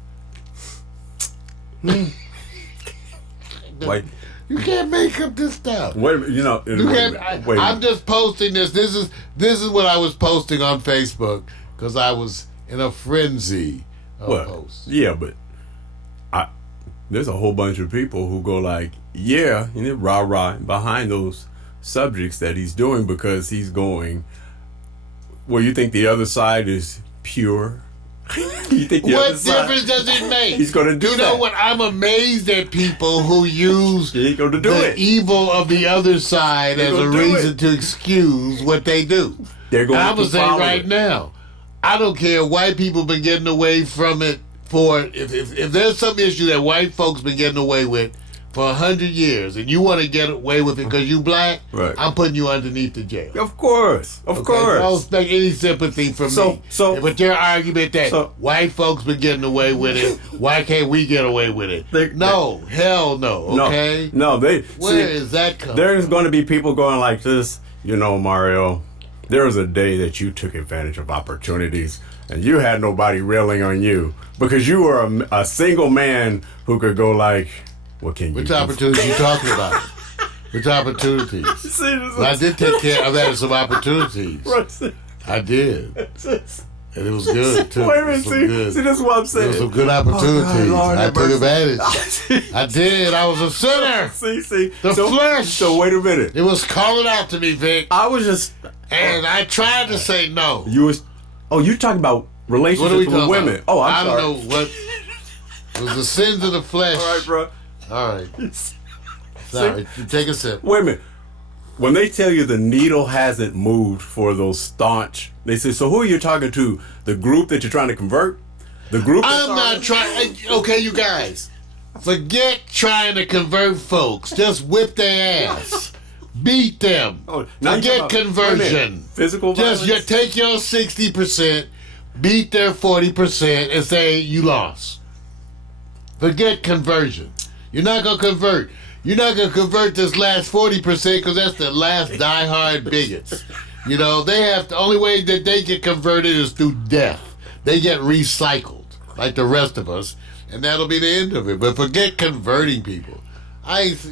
Like, you can't make up this stuff. wait, wait. I'm just posting this. This is what I was posting on Facebook because I was in a frenzy of posts. Yeah, but there's a whole bunch of people who go like, yeah, rah behind those subjects that he's doing because he's going. Well, you think the other side is pure? You think what difference does it make? He's going to do You that. know what? I'm amazed at people who use He's going to do the it. evil of the other side as a gonna do reason it. to excuse what they do. They're going I'm to gonna say follow right it. now, I don't care. White people been getting away from it for if there's some issue that white folks been getting away with for 100 years, and you want to get away with it because you black, Right. I'm putting you underneath the jail. Of course. Of Okay? course. I don't expect any sympathy from me. But your argument that white folks been getting away with it, why can't we get away with it? Hell no. Okay. No, Where is that coming? There's going to be people going like this. Mario, there was a day that you took advantage of opportunities and you had nobody railing on you because you were a single man who could go like, what can you Which do? opportunities you talking about? Which opportunities? Well, I did take care of that some opportunities. I did. And it was good, too. Wait a minute, It was good. see, this is what I'm saying. There was some good opportunities. Oh, God, Lord, I have took mercy. advantage. I did. I was a sinner. See. The flesh. So wait a minute. It was calling out to me, Vic. I was just... And I tried to say no. You talking about relationships What are we with talking women. about? Oh, I I'm sorry. don't know what... It was the sins of the flesh. All right, bro. All right. Sorry. Take a sip. Wait a minute. When they tell you the needle hasn't moved for those staunch, they say, so who are you talking to? The group that you're trying to convert? The group that's I'm not trying... Okay, you guys. Forget trying to convert folks. Just whip their ass. Beat them. Oh, now you're Forget talking about- conversion. wait a minute. Physical Just violence? take your 60%, beat their 40%, and say you lost. Forget conversion. You're not going to convert. You're not going to convert this last 40% because that's the last diehard bigots. You know, they have the only way that they get converted is through death. They get recycled like the rest of us, and that'll be the end of it. But forget converting people. If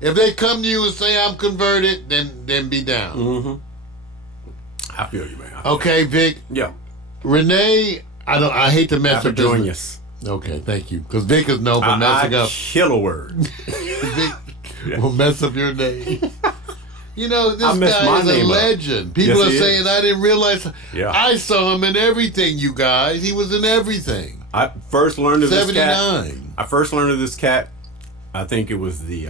they come to you and say I'm converted, then be down. Mm-hmm. I feel you, man. Okay, Vic. Yeah. Renee, I hate to mess After up doing this. Okay, thank you. Because Vic is known for messing up. Kill a word. Vic will mess up your name. You know, I this messed guy my is a name up. legend. People Yes, are he saying, is. I didn't realize. Yeah. I saw him in everything, you guys. He was in everything. I first learned of this cat. 79. I first learned of this cat. I think it was the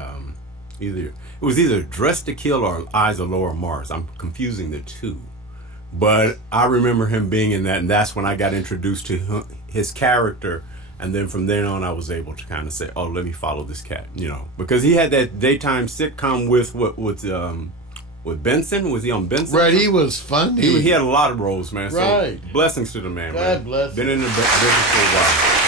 either Dressed to Kill or Eyes of Laura Mars. I'm confusing the two, but I remember him being in that, and that's when I got introduced to his character. And then from then on, I was able to kind of say, "Oh, let me follow this cat," because he had that daytime sitcom with Benson. Was he on Benson? Right, he was funny. He had a lot of roles, man. Right. So blessings to the man. God man. bless him. Been in the business for a while.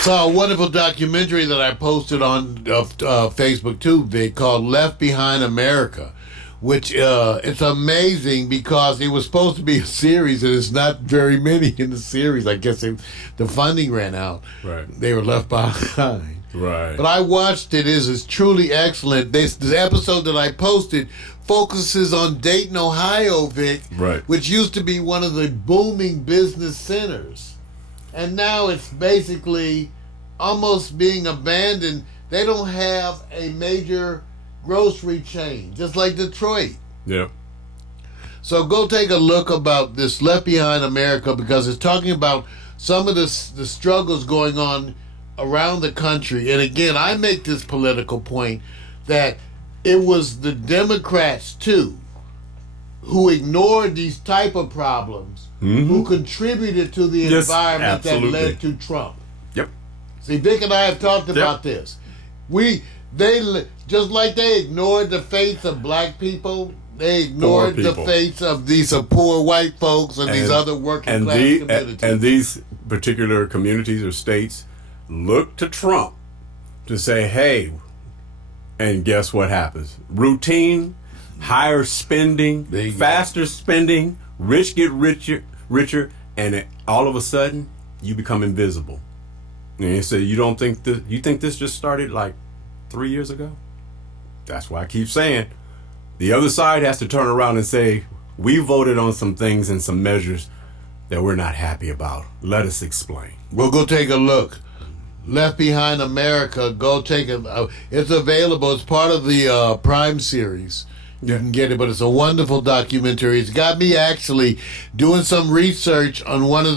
Saw a wonderful documentary that I posted on Facebook too, Vic, called Left Behind America, which it's amazing because it was supposed to be a series and it's not very many in the series. I guess the funding ran out. Right. They were left behind. Right. But I watched it. It's truly excellent. This episode that I posted focuses on Dayton, Ohio, Vic, Right. which used to be one of the booming business centers. And now it's basically almost being abandoned. They don't have a major grocery chain, just like Detroit. Yeah. So go take a look about this Left Behind America because it's talking about some of the struggles going on around the country. And again, I make this political point that it was the Democrats, too, who ignored these type of problems, who contributed to the Yes, environment absolutely. that led to Trump. Yep. See, Vic and I have talked about this. Just like they ignored the fates of black people, they ignored the people. fates of these poor white folks and these other working class communities. And these particular communities or states look to Trump to say, hey, and guess what happens? Routine, higher spending, There you go. faster spending, rich get richer, and all of a sudden you become invisible. And you say, you think this just started like 3 years ago? That's why I keep saying the other side has to turn around and say, we voted on some things and some measures that we're not happy about. Let us explain. We'll go take a look. Left Behind America, go take it. It's available. It's part of the Prime series. You can get it, but it's a wonderful documentary. It's got me actually doing some research on one of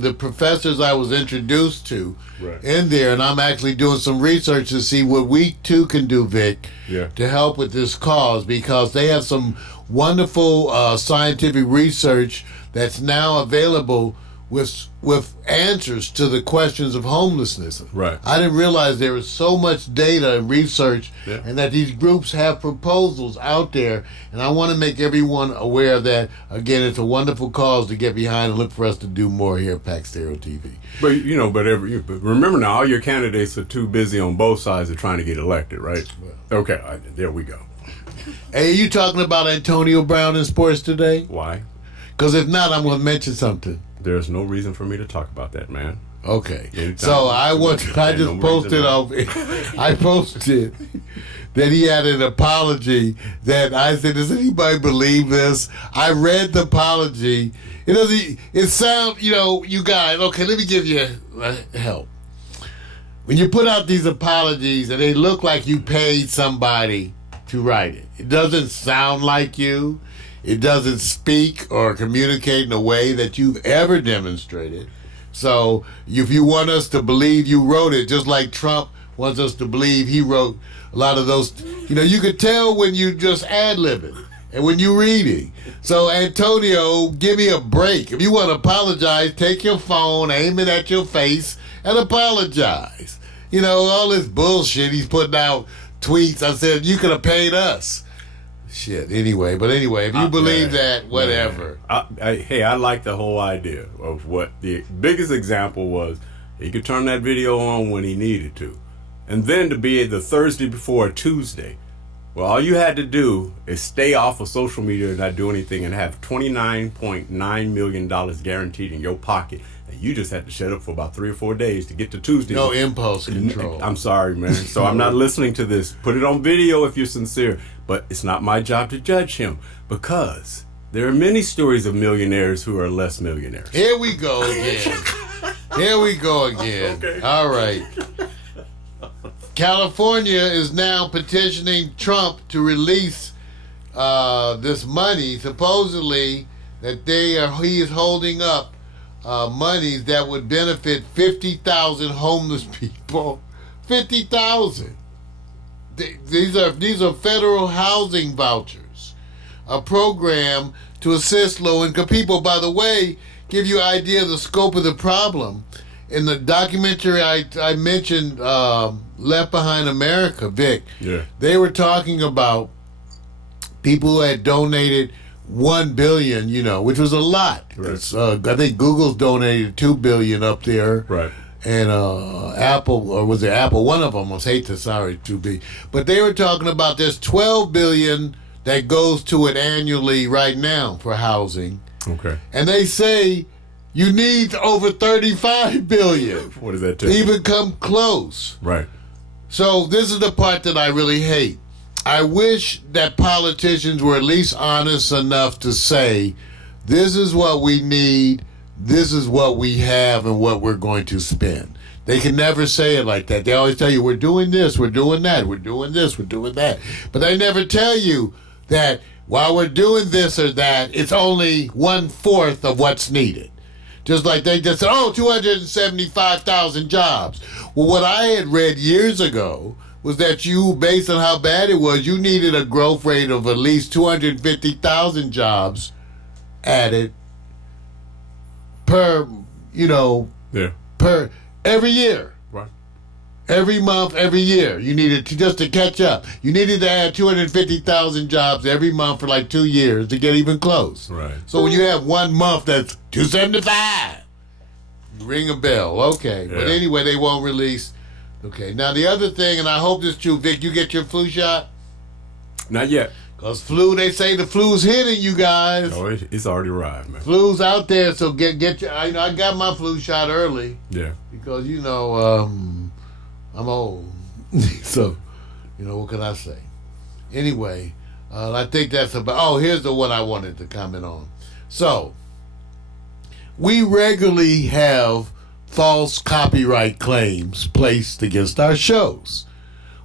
the professors I was introduced to in there, and I'm actually doing some research to see what we too can do, Vic, to help with this cause, because they have some wonderful scientific research that's now available with answers to the questions of homelessness. Right. I didn't realize there was so much data and research, Yeah. and that these groups have proposals out there. And I want to make everyone aware of that. Again, it's a wonderful cause to get behind and look for us to do more here at Pac Stereo TV. But remember now, all your candidates are too busy on both sides of trying to get elected, right? Okay, there we go. Hey, are you talking about Antonio Brown in sports today? Why? Because if not, I'm going to mention something. There's no reason for me to talk about that, man. Okay. Anytime So I just posted I posted that he had an apology that I said, does anybody believe this? I read the apology. It sounds, you guys, okay, let me give you help. When you put out these apologies and they look like you paid somebody to write it, it doesn't sound like you. It doesn't speak or communicate in a way that you've ever demonstrated. So if you want us to believe you wrote it, just like Trump wants us to believe he wrote a lot of those, you could tell when you just ad-libbing and when you're reading. So Antonio, give me a break. If you want to apologize, take your phone, aim it at your face, and apologize. All this bullshit he's putting out tweets. I said, you could have paid us. Shit. Anyway, if you believe that, whatever. I like the whole idea of what the biggest example was. He could turn that video on when he needed to, and then to be the Thursday before a Tuesday. Well, all you had to do is stay off of social media and not do anything, and have $29.9 million guaranteed in your pocket. And you just had to shut up for about 3 or 4 days to get to Tuesday. No impulse control. I'm sorry, man. So I'm not listening to this. Put it on video if you're sincere. But it's not my job to judge him, because there are many stories of millionaires who are less millionaires. Here we go again. Okay. All right. California is now petitioning Trump to release this money, supposedly that he is holding up monies that would benefit 50,000 homeless people. 50,000. These are federal housing vouchers, a program to assist low-income people. By the way, give you an idea of the scope of the problem. In the documentary I mentioned, Left Behind America, Vic, they were talking about people who had donated $1 billion, which was a lot. Right. I think Google's donated $2 billion up there. Right. And Apple, or was it Apple? One of them was too big. But they were talking about there's $12 billion that goes to it annually right now for housing. Okay. And they say you need over $35 billion. What does that to take? even come close. Right. So this is the part that I really hate. I wish that politicians were at least honest enough to say, this is what we need, this is what we have, and what we're going to spend. They can never say it like that. They always tell you, we're doing this, we're doing that, we're doing this, we're doing that. But they never tell you that while we're doing this or that, it's only 1/4 of what's needed. Just like they just said, 275,000 jobs. Well, what I had read years ago was that you, based on how bad it was, you needed a growth rate of at least 250,000 jobs added per every year. Right. Every month, every year. You needed just to catch up. You needed to add 250,000 jobs every month for like 2 years to get even close. Right. So when you have 1 month that's 275, ring a bell. Okay. Yeah. But anyway, they won't release. Okay. Now the other thing, and I hope this is true, Vic, you get your flu shot? Not yet. Because they say the flu's hitting you guys. Oh, it's already arrived, man. Flu's out there, so get your. I got my flu shot early. Yeah. Because I'm old, so what can I say? Anyway, I think that's about. Oh, here's the one I wanted to comment on. So we regularly have false copyright claims placed against our shows.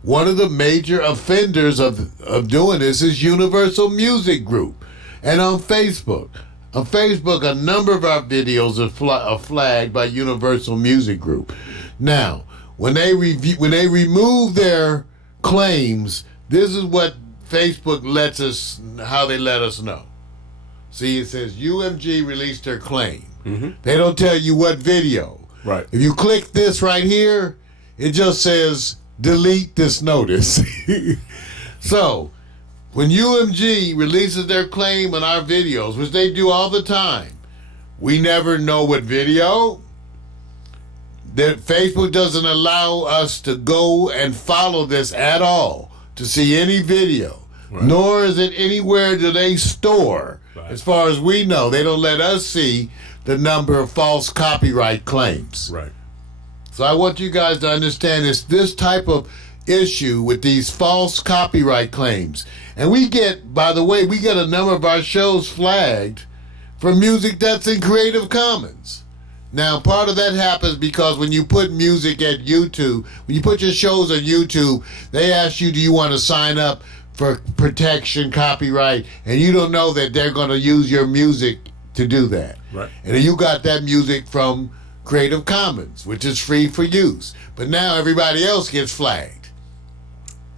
One of the major offenders of doing this is Universal Music Group. And on Facebook, a number of our videos are flagged by Universal Music Group. Now, when they remove their claims, this is what Facebook how they let us know. See, it says UMG released their claim. They don't tell you what video. Right. If you click this right here, it just says delete this notice. So, when UMG releases their claim on our videos, which they do all the time, we never know what video. That Facebook doesn't allow us to go and follow this at all to see any video. Right. Nor is it anywhere do they store. Right. As far as we know, they don't let us see the number of false copyright claims. Right. So I want you guys to understand this type of issue with these false copyright claims. And we get, by the way, we get a number of our shows flagged for music that's in Creative Commons. Now, part of that happens because when you put music at YouTube, when you put your shows on YouTube, they ask you, do you want to sign up for protection, copyright, and you don't know that they're going to use your music to do that. Right. And you got that music from Creative Commons, which is free for use. But now everybody else gets flagged.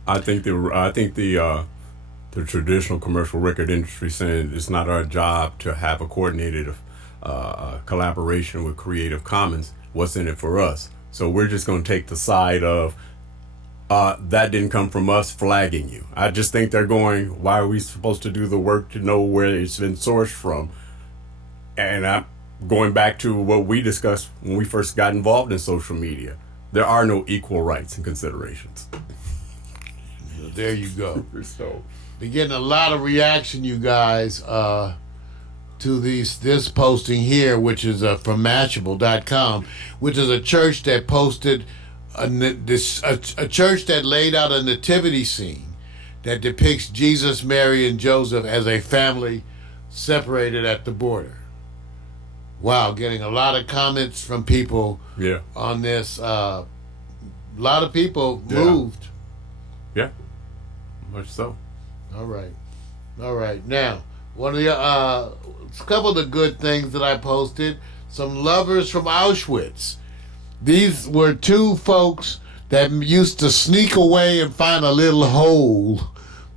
I think the traditional commercial record industry saying it's not our job to have a coordinated collaboration with Creative Commons. What's in it for us? So we're just going to take the side of that didn't come from us flagging you. I just think they're going, why are we supposed to do the work to know where it's been sourced from? And I'm going back to what we discussed when we first got involved in social media. There are no equal rights and considerations. There you go. So, Been getting a lot of reaction, you guys, to this posting here, which is from Mashable.com, which is a church that posted a church that laid out a nativity scene that depicts Jesus, Mary, and Joseph as a family separated at the border. Wow, getting a lot of comments from people on this. A lot of people moved. Yeah, much so. All right. Now, one of the a couple of the good things that I posted. Some lovers from Auschwitz. These were two folks that used to sneak away and find a little hole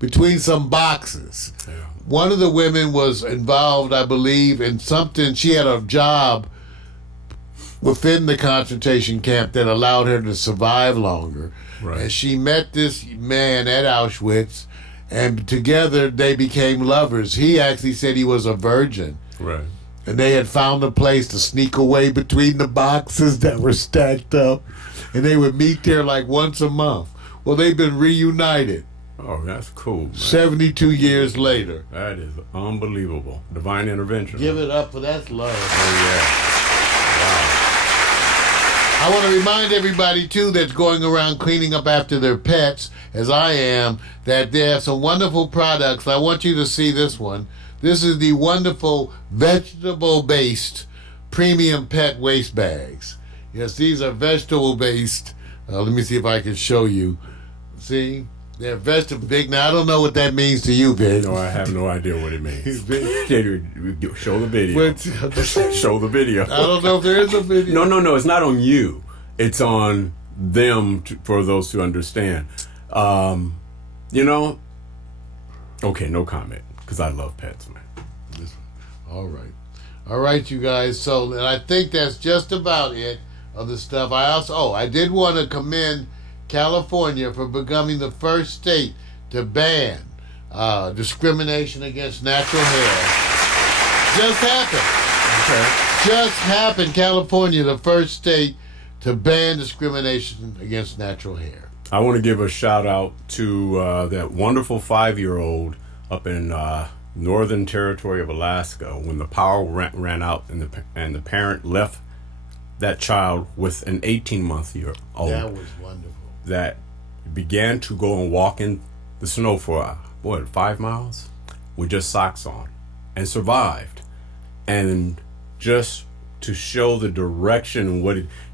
between some boxes. Yeah. One of the women was involved, I believe, in something. She had a job within the concentration camp that allowed her to survive longer. Right. And she met this man at Auschwitz, and together they became lovers. He actually said he was a virgin. Right. And they had found a place to sneak away between the boxes that were stacked up. And they would meet there like once a month. Well, they've been reunited. Oh, that's cool, man. 72 years later. That is unbelievable. Divine intervention. Give it up for that love. Oh, yeah. I want to remind everybody, too, that's going around cleaning up after their pets, as I am, that they have some wonderful products. I want you to see this one. This is the wonderful vegetable-based premium pet waste bags. Yes, these are vegetable-based. Let me see if I can show you. See? They're vegetable big. Now, I don't know what that means to you, Vic. No, I have no idea what it means. Show the video. But, Show the video. I don't know if there is a video. No. It's not on you. It's on them for those who understand. Okay, no comment. Because I love pets, man. All right, you guys. So, and I think that's just about it of the stuff. I did want to commend California for becoming the first state to ban discrimination against natural hair. Just happened. Okay. Just happened. California, the first state to ban discrimination against natural hair. I want to give a shout out to that wonderful 5-year-old up in Northern Territory of Alaska when the power ran out and the parent left that child with an 18-month-old. That was wonderful. That began to go and walk in the snow for 5 miles with just socks on and survived. And just to show the direction,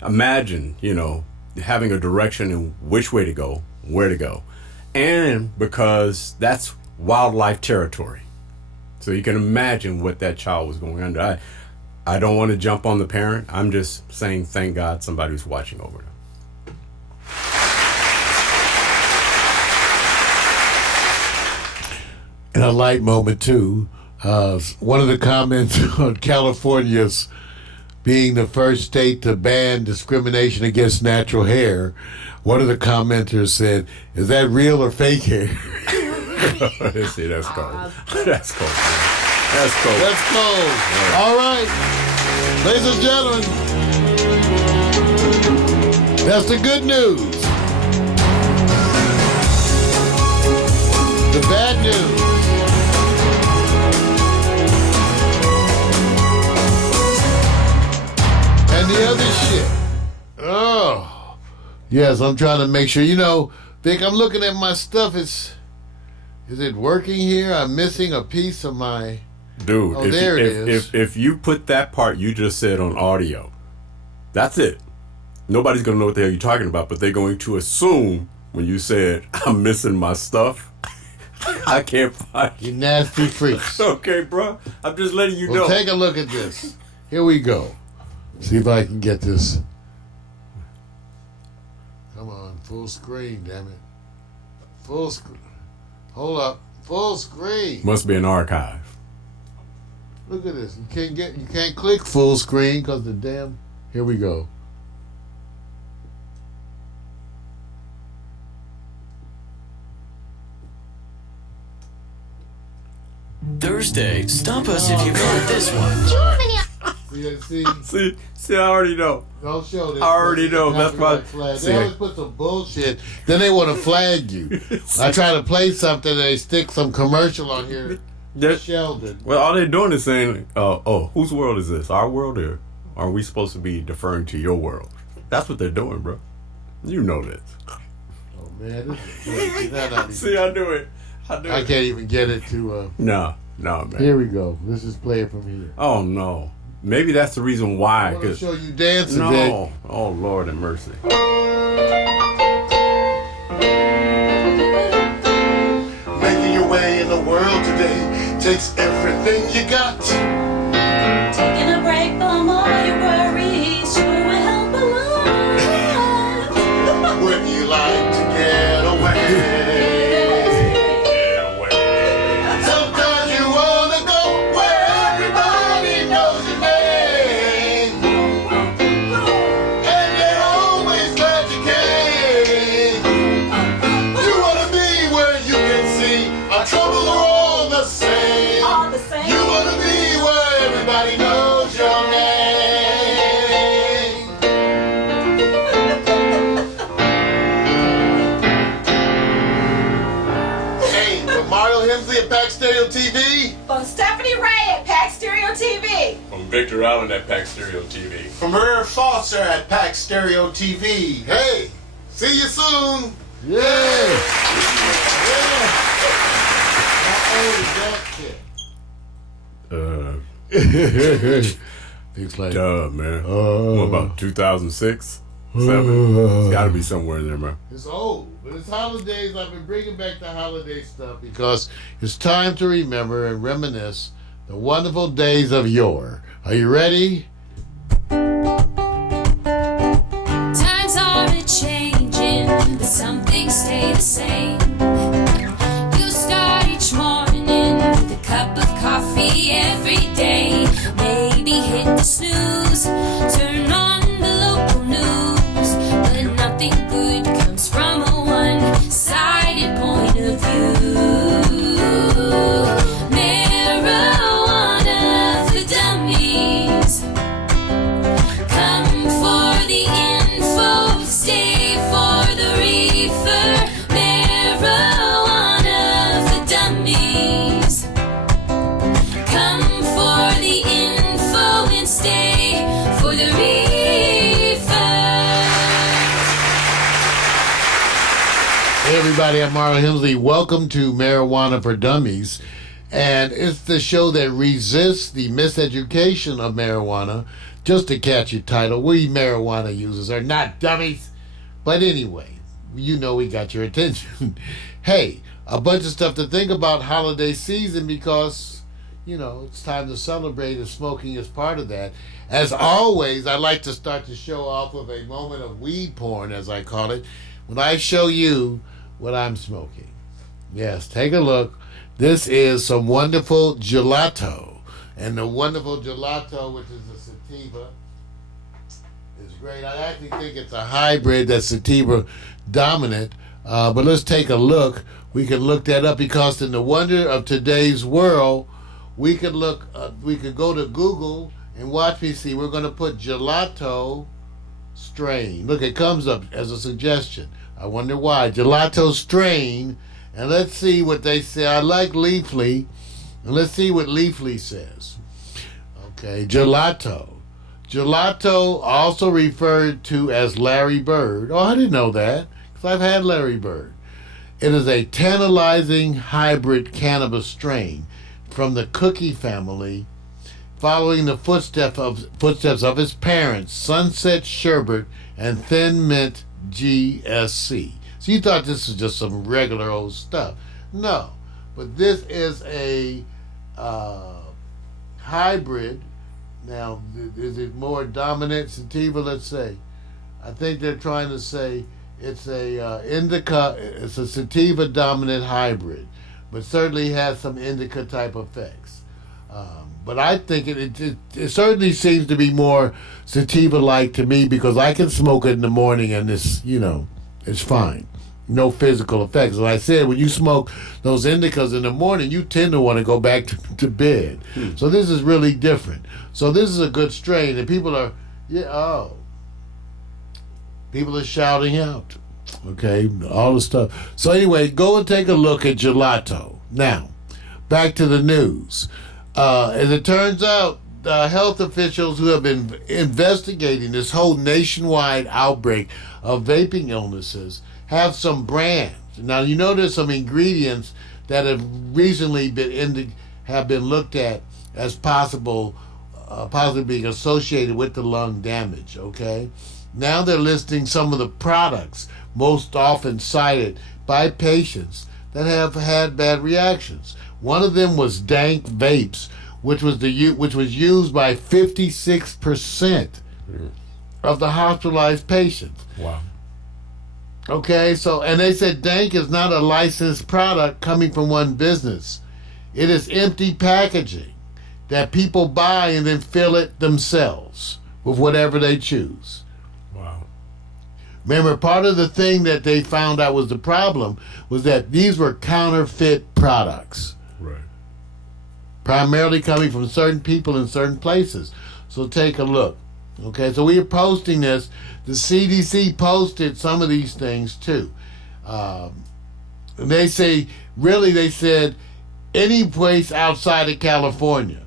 imagine, having a direction in which way to go, where to go. And because that's wildlife territory. So you can imagine what that child was going under. I don't want to jump on the parent. I'm just saying thank God somebody's watching over them. In a light moment, too, one of the comments on California's being the first state to ban discrimination against natural hair, one of the commenters said, "Is that real or fake hair?" See, that's cold. That's cold. That's cold. That's cold. Yeah. All right. Ladies and gentlemen, that's the good news. The bad news. And the other shit. Oh. Yes, I'm trying to make sure. You know, Vic, I'm looking at my stuff. Is it working here? I'm missing a piece of my... Dude, oh, there it is. If you put that part you just said on audio, that's it. Nobody's going to know what the hell you're talking about, but they're going to assume when you said, I'm missing my stuff, I can't find You nasty freaks. Okay, bro. I'm just letting you Well, know. take a look at this. Here we go. See if I can get this. Come on, full screen, damn it. Full screen. Hold up. Full screen. Must be an archive. Look at this. You can't click full screen because the damn. Here we go. Thursday, stump us if you've heard this one. See, I already know. Don't show this. I already know. That's why. They always put some bullshit. Then they want to flag you. I try to play something and they stick some commercial on here. Sheldon. Well, all they're doing is saying, oh, whose world is this? Our world, or are we supposed to be deferring to your world? That's what they're doing, bro. You know this. Oh, man. This is, See, I do it. I can't even get it to... No, man. Here we go. Let's just play it from here. Oh, no. Maybe that's the reason why. I want to show you dancing, No. Vic. Oh, Lord have mercy. Making your way in the world today takes everything you got. Taking a break from all your worries sure will help a lot. Wouldn't you like to get away? Sometimes you wanna go where everybody knows your name, and they're always glad you came. You wanna be where you can see our troubles are all the same. All the same. You wanna be where everybody knows your name. Hey, from Mario Hemsley at Pack Stereo TV. From Stephanie Ray at Pack Stereo TV. From Victor Allen at Pack Stereo TV. From Irv Foster at Pack Stereo TV. Hey, see you soon. Yeah. It's like, Duh, man. What about 2006? 7? It's got to be somewhere in there, man. it's old, but it's holidays. I've been bringing back the holiday stuff because it's time to remember and reminisce the wonderful days of yore. Are you ready? Times are a-changing, but some things stay the same. You start each morning with a cup of coffee every day. Maybe hit the snooze, turn on the local news, but nothing good comes from a one-sided point of view. Marijuana for dummies. Come for the info, stay for the reefer. Marijuana for dummies. Come for the info and stay for the reefer. Hey everybody, I'm Marlon Hemsley. Welcome to Marijuana for Dummies. And it's the show that resists the miseducation of marijuana. Just a catchy title. We marijuana users are not dummies. But anyway, you know we got your attention. Hey, a bunch of stuff to think about holiday season because, you know, it's time to celebrate and smoking is part of that. As always, I like to start the show off with a moment of weed porn, as I call it, when I show you what I'm smoking. Yes, take a look. This is some wonderful gelato. And the wonderful gelato, which is a sativa, It's great. I actually think it's a hybrid that's sativa dominant. But let's take a look. We can look that up because in the wonder of today's world, we could look. We could go to Google and watch me see. We're going to put gelato strain. Look, it comes up as a suggestion. I wonder why. Gelato strain. And let's see what they say. I like Leafly. And let's see what Leafly says. Okay, gelato. Gelato, also referred to as Larry Bird. Oh, I didn't know that, because I've had Larry Bird. It is a tantalizing hybrid cannabis strain from the cookie family, following the footsteps of its parents, Sunset Sherbet and Thin Mint GSC. So you thought this was just some regular old stuff. No, but this is a hybrid. Now, is it more dominant sativa? Let's say. I think they're trying to say it's a indica. It's a sativa dominant hybrid, but certainly has some indica type effects. But I think it certainly seems to be more sativa like to me, because I can smoke it in the morning and it's fine. No physical effects. As I said, when you smoke those indicas in the morning, you tend to want to go back to bed. So this is really different. So this is a good strain, and people are, people are shouting out. Okay, all the stuff. So anyway, go and take a look at gelato. Now, back to the news. As it turns out, health officials who have been investigating this whole nationwide outbreak of vaping illnesses have some brands. Now, you know there's some ingredients that have recently been looked at as possibly being associated with the lung damage, okay? Now they're listing some of the products most often cited by patients that have had bad reactions. One of them was dank vapes, which was used by 56% of the hospitalized patients. Wow. Okay, and they said dank is not a licensed product coming from one business. It is empty packaging that people buy and then fill it themselves with whatever they choose. Wow. Remember, part of the thing that they found out was the problem was that these were counterfeit products. Right. Primarily coming from certain people in certain places. So take a look. Okay, so we are posting this. The CDC posted some of these things too. And they said any place outside of California,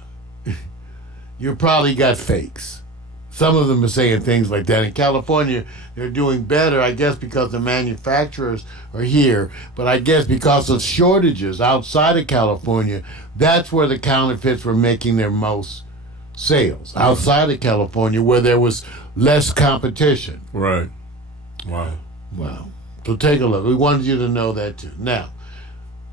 you probably got fakes. Some of them are saying things like that. In California, they're doing better, I guess, because the manufacturers are here. But I guess because of shortages outside of California, that's where the counterfeits were making their most sales. Outside of California, where there was less competition. Right. Wow. Wow. So take a look. We wanted you to know that too. Now,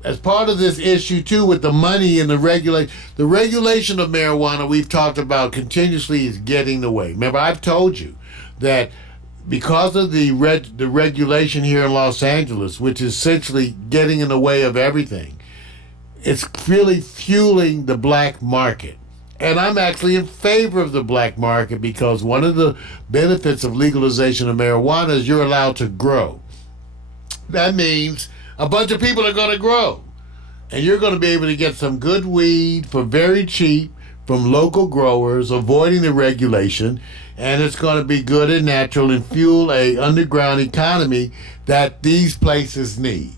as part of this issue too, with the money and the regulation of marijuana we've talked about continuously is getting in the way. Remember, I've told you that because of the regulation here in Los Angeles, which is essentially getting in the way of everything, it's really fueling the black market. And I'm actually in favor of the black market, because one of the benefits of legalization of marijuana is you're allowed to grow. That means a bunch of people are going to grow. And you're going to be able to get some good weed for very cheap from local growers, avoiding the regulation. And it's going to be good and natural and fuel a underground economy that these places need.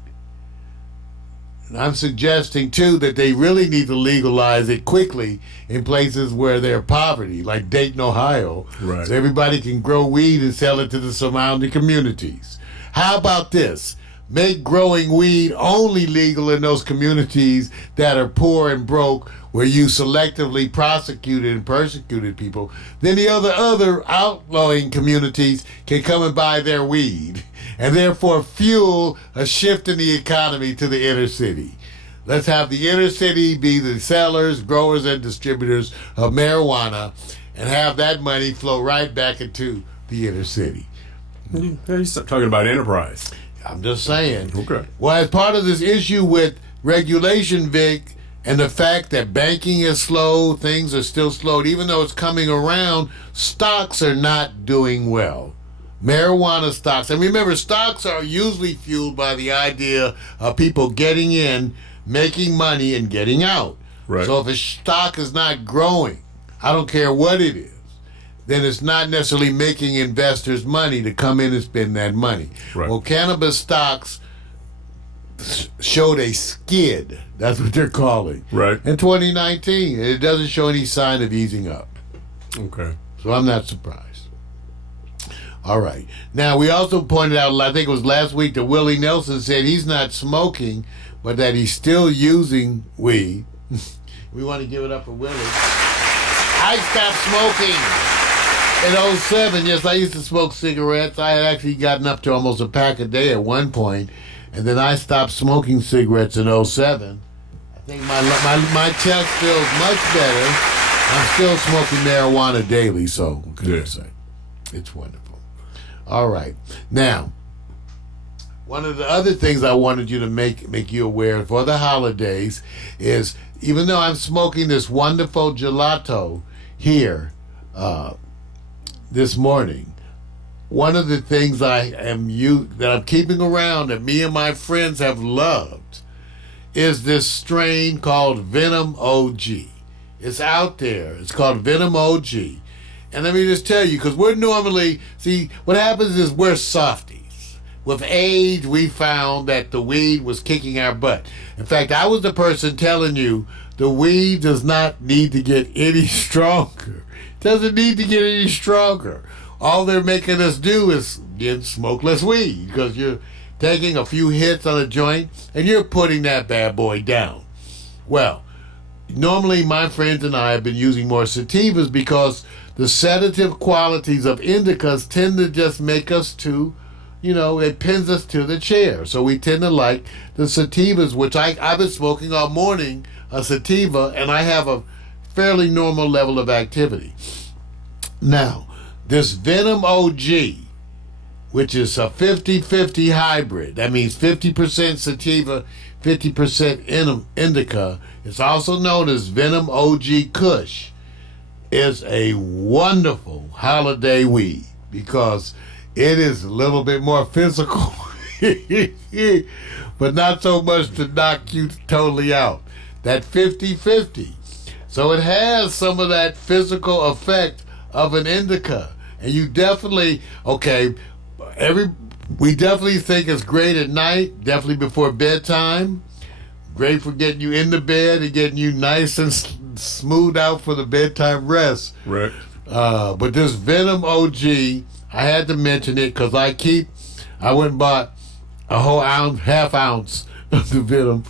And I'm suggesting, too, that they really need to legalize it quickly in places where there's poverty, like Dayton, Ohio. Right. So everybody can grow weed and sell it to the surrounding communities. How about this? Make growing weed only legal in those communities that are poor and broke, where you selectively prosecuted and persecuted people. Then the other outlawing communities can come and buy their weed, and therefore fuel a shift in the economy to the inner city. Let's have the inner city be the sellers, growers, and distributors of marijuana, and have that money flow right back into the inner city. He's talking about enterprise. I'm just saying. Okay. Well, as part of this issue with regulation, Vic, And the fact that banking is slow, things are still slowed, even though it's coming around, stocks are not doing well. Marijuana stocks, and remember, stocks are usually fueled by the idea of people getting in, making money, and getting out. Right. So if a stock is not growing, I don't care what it is, then it's not necessarily making investors money to come in and spend that money. Right. Well, cannabis stocks showed a skid. That's what they're calling. Right. In 2019, it doesn't show any sign of easing up. Okay. So I'm not surprised. All right. Now, we also pointed out, I think it was last week, that Willie Nelson said he's not smoking, but that he's still using weed. We want to give it up for Willie. I stopped smoking in '07. Yes, I used to smoke cigarettes. I had actually gotten up to almost a pack a day at one point, and then I stopped smoking cigarettes in '07. I think my chest feels much better. I'm still smoking marijuana daily, so what can I say? It's wonderful. All right. Now, one of the other things I wanted you to make you aware for the holidays is, even though I'm smoking this wonderful gelato here this morning, one of the things that I'm keeping around that me and my friends have loved is this strain called Venom OG. It's out there. It's called Venom OG. And let me just tell you, because we're normally, see, what happens is we're softies. With age, we found that the weed was kicking our butt. In fact, I was the person telling you the weed does not need to get any stronger. It doesn't need to get any stronger. All they're making us do is get smokeless weed, because you're taking a few hits on a joint and you're putting that bad boy down. Well, normally my friends and I have been using more sativas because the sedative qualities of indicas tend to just make us it pins us to the chair. So we tend to like the sativas, which I've been smoking all morning, a sativa, and I have a fairly normal level of activity. Now, this Venom OG, which is a 50-50 hybrid, that means 50% sativa, 50% indica, it's also known as Venom OG Kush, is a wonderful holiday weed because it is a little bit more physical, but not so much to knock you totally out. That 50-50. So it has some of that physical effect of an indica. And you definitely, we definitely think it's great at night, definitely before bedtime. Great for getting you into bed and getting you nice and smooth out for the bedtime rest. Right. But this Venom OG, I had to mention it because I went and bought a whole half ounce of the Venom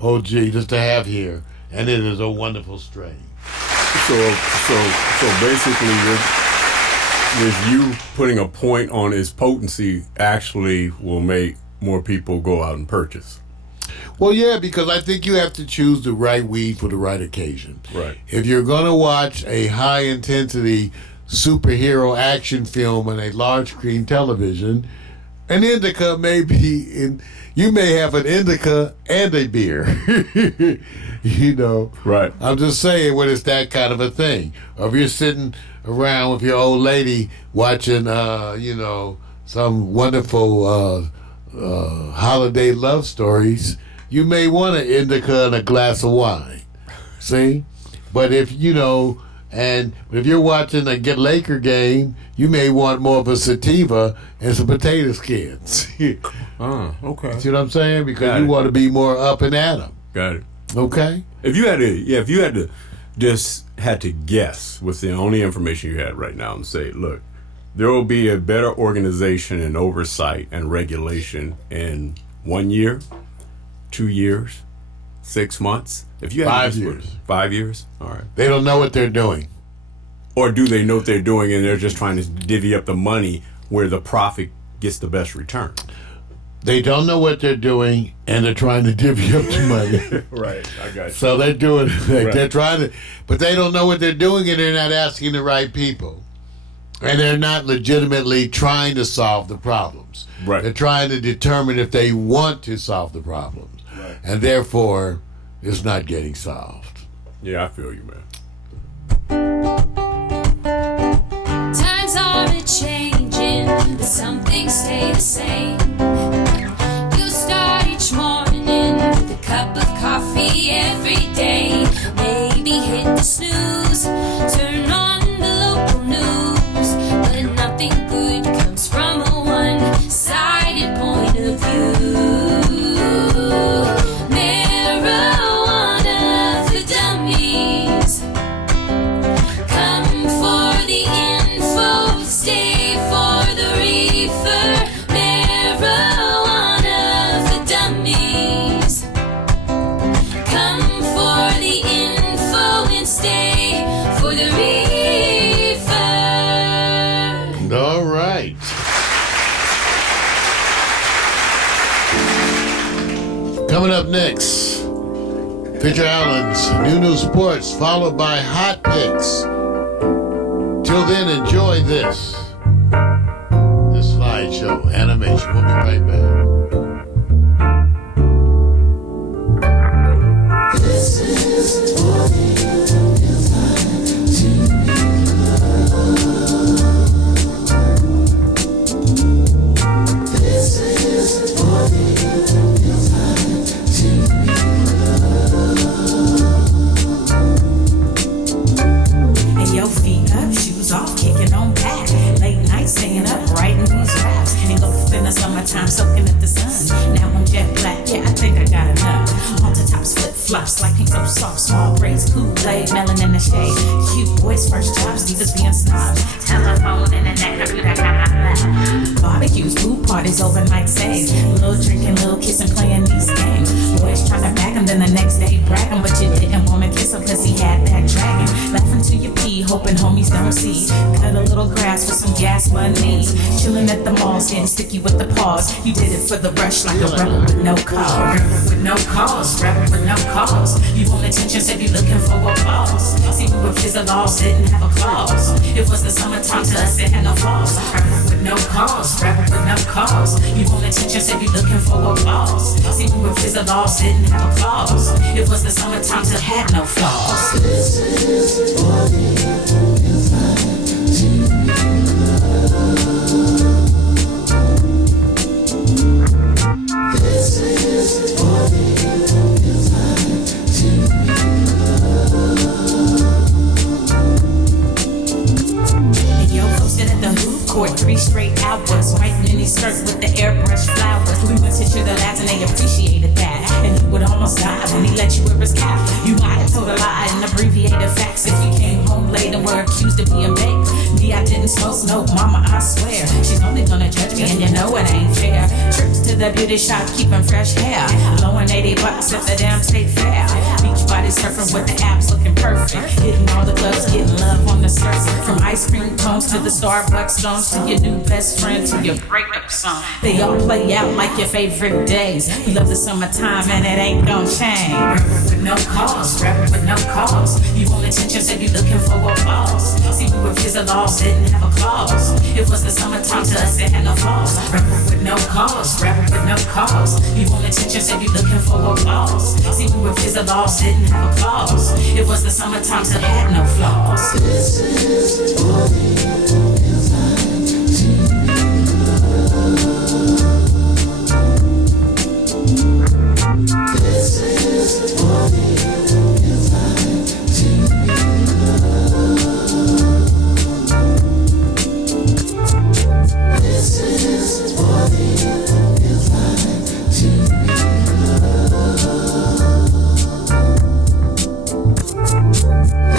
OG just to have here, and it is a wonderful strain. So basically, with you putting a point on its potency, actually will make more people go out and purchase. Well, yeah, because I think you have to choose the right weed for the right occasion. Right. If you're going to watch a high-intensity superhero action film on a large screen television, an indica may be you may have an indica and a beer. Right. I'm just saying when it's that kind of a thing. Or if you're sitting around with your old lady watching, some wonderful holiday love stories, you may want an indica and a glass of wine. See? But if if you're watching a Laker game, you may want more of a sativa and some potato skins. Okay. See what I'm saying? Because you want to be more up and at 'em. Got it. Okay? If you had to guess with the only information you had right now and say, look, there will be a better organization and oversight and regulation in 1 year, 2 years, 6 months. If you had 5 years. 5 years? All right. They don't know what they're doing. Or do they know what they're doing and they're just trying to divvy up the money where the profit gets the best return? They don't know what they're doing, and they're trying to divvy up the money. Right, I got you. So they're doing, Right. they're trying to, but they don't know what they're doing, and they're not asking the right people. And they're not legitimately trying to solve the problems. Right. They're trying to determine if they want to solve the problems. Right. And therefore, is not getting solved. Yeah, I feel you, man. Times are a-changing, but some things stay the same. You start each morning with a cup of coffee every day. Maybe hit the snooze, turn on the local news, but nothing good comes from a one-sided point of view. Marijuana for dummies. Come for the info, stay for the reefer. Marijuana for dummies. Come for the info and stay for the reefer. All right. Coming up next, Pitcher Allen's New Sports, followed by Hot Picks. Till then, enjoy this slideshow animation. We'll be right back. And your feet up, shoes off, kicking on back. Late night staying up, writing these raps. And go in the summertime, soaking up the sun. Now I'm jet black, yeah, I think I got enough. Halter tops, flip flops, like pink so soft, small braids, Kool-Aid, melon in the shade. Cute boys, first jobs, divas being snobs. Telephone, internet, computer, barbecues, pool parties, overnight stays. Little drinking, little kissing, playing these games. Boys trying to back him, then the next day bragging, but you didn't want to kiss him cause he had that dragon. Laughing till you pee, hoping homies don't see. Cut a little grass for some gas money. Chilling at the malls, getting sticky with the paws. You did it for the rush like a rebel with no cause. Rebel with no cause, rebel with no cause. You want attention, said you looking for applause. See, we were kids of laws, didn't have a clause. It was the summertime to us, it had no flaws. Rebel with no cause, rebel with no cause. You want attention, said you looking for applause. See, we were kids of laws, didn't have a clause. It was the summertime to had no flaws. Court 3 straight hours, white mini skirt with the airbrush flowers. We went to the labs and they appreciated that. And he would almost die when he let you wear his cap. You might have told a lie and abbreviated facts if you came home late and were accused of being baked. Me, I didn't smoke, no, mama, I swear. She's only gonna judge me and you know it ain't fair. Trips to the beauty shop, keeping fresh hair. Blowing $80 at the damn state fair. Beach body surfing with the abs looking perfect. Hitting all the clubs, getting love on the surface. From ice cream cones to the Starbucks songs to your new best friend to your breakup song. They all play out like your favorite days. We love the summertime and it ain't gon' change. Rebel with no cause, rebel with no cause. You want attention, said you looking for applause. See, we were kids of laws, didn't have a clause. It was the summertime to us, it had no flaws. Rebel with no cause, rebel with no cause. You want attention, said you looking for applause. See, we were kids of laws, didn't have a clause. It was the summertime to had no flaws. This is what it feels like to This is what it feels like to This is what it feels like to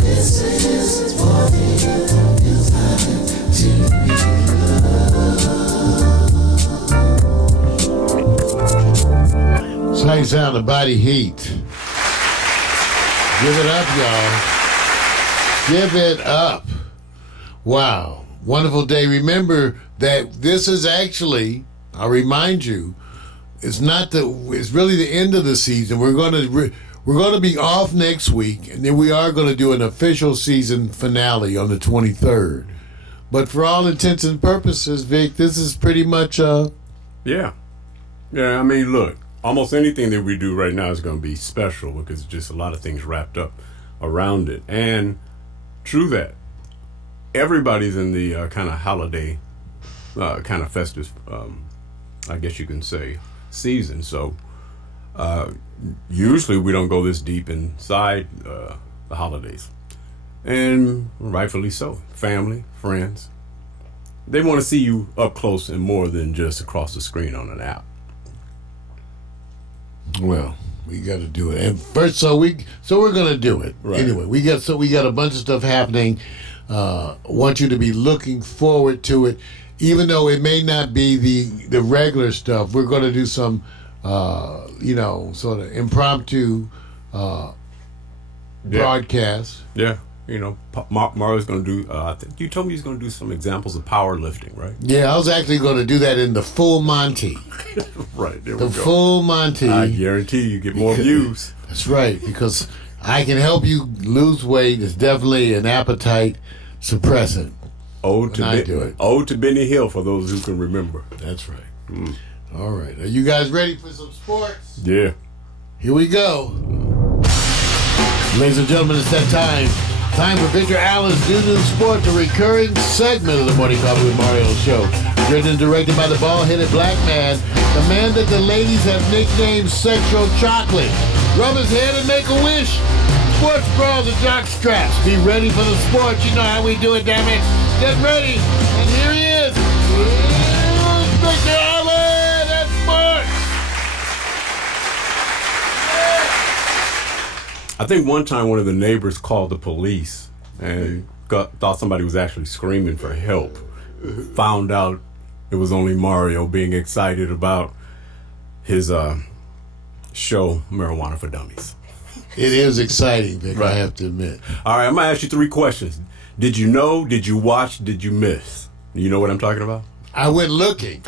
This is what it feels like to Nice sound of Body Heat. Give it up, y'all. Give it up. Wow. Wonderful day. Remember that this is actually, I'll remind you, it's really the end of the season. We're going to be off next week, and then we are going to do an official season finale on the 23rd. But for all intents and purposes, Vic, this is pretty much Yeah. Yeah, I mean, look, almost anything that we do right now is going to be special because just a lot of things wrapped up around it. And true that. Everybody's in the kind of holiday, kind of festive, I guess you can say, season. So usually we don't go this deep inside the holidays. And rightfully so. Family, friends. They want to see you up close and more than just across the screen on an app. Well, we got to do it. And first, so we're going to do it. Right. Anyway, we got a bunch of stuff happening. Want you to be looking forward to it. Even though it may not be the regular stuff, we're going to do some, sort of impromptu broadcasts. Yeah. You know, Mario's going to do, I think you told me he's going to do some examples of powerlifting, right? Yeah, I was actually going to do that in the full Monty. Right, there we The go. full Monty. I guarantee you get more views. That's right, because I can help you lose weight. It's definitely an appetite suppressant. Ode I do it. Ode to Benny Hill for those who can remember. That's right. All right. Are you guys ready for some sports? Yeah. Here we go. Ladies and gentlemen, it's that time. Time for Victor Allen's New Sports, a recurring segment of the Morning Coffee with Mario show. Written and directed by the bald-headed black man, the man that the ladies have nicknamed Sexual Chocolate. Rub his head and make a wish. Sports bras and jock straps. Be ready for the sports. You know how we do it, damn it. Get ready. And here he is. Here's Victor Allen at sports. I think one time one of the neighbors called the police and thought somebody was actually screaming for help. Found out it was only Mario being excited about his show, Marijuana for Dummies. It is exciting, Vic, Right. I have to admit. All right, I'm going to ask you 3 questions. Did you know? Did you watch? Did you miss? You know what I'm talking about? I went looking.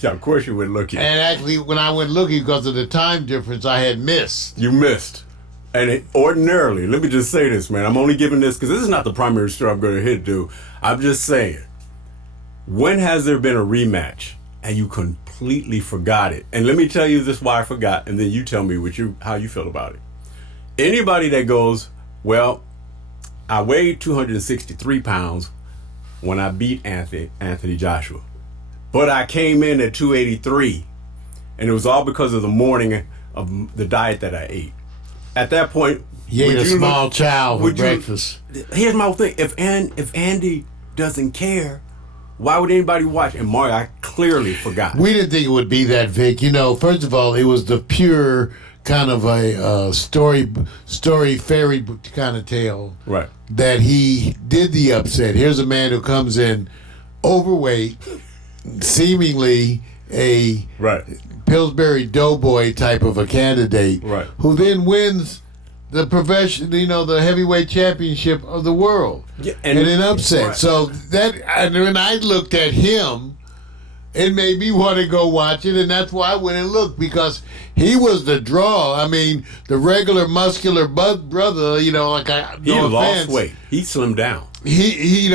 Yeah, of course you went looking. And actually, when I went looking, because of the time difference, I had missed. You missed. And ordinarily, let me just say this, man. I'm only giving this because this is not the primary story I'm going to hit, dude. I'm just saying, when has there been a rematch and you completely forgot it? And let me tell you this why I forgot, and then you tell me how you feel about it. Anybody that goes, well, I weighed 263 pounds when I beat Anthony Joshua, but I came in at 283, and it was all because of the morning of the diet that I ate. At that point, You ate a small child for breakfast. Here's my whole thing. If Andy doesn't care, why would anybody watch? And Mario, I clearly forgot. We didn't think it would be that, Vic. You know, first of all, it was the pure kind of a story fairy kind of tale. Right. That he did the upset. Here's a man who comes in overweight, seemingly a Pillsbury Doughboy type of a candidate, right, who then wins the the heavyweight championship of the world, and an upset. Right. So and when I looked at him, it made me want to go watch it, and that's why I went and looked, because he was the draw. I mean, the regular muscular brother, he lost weight. He slimmed down. He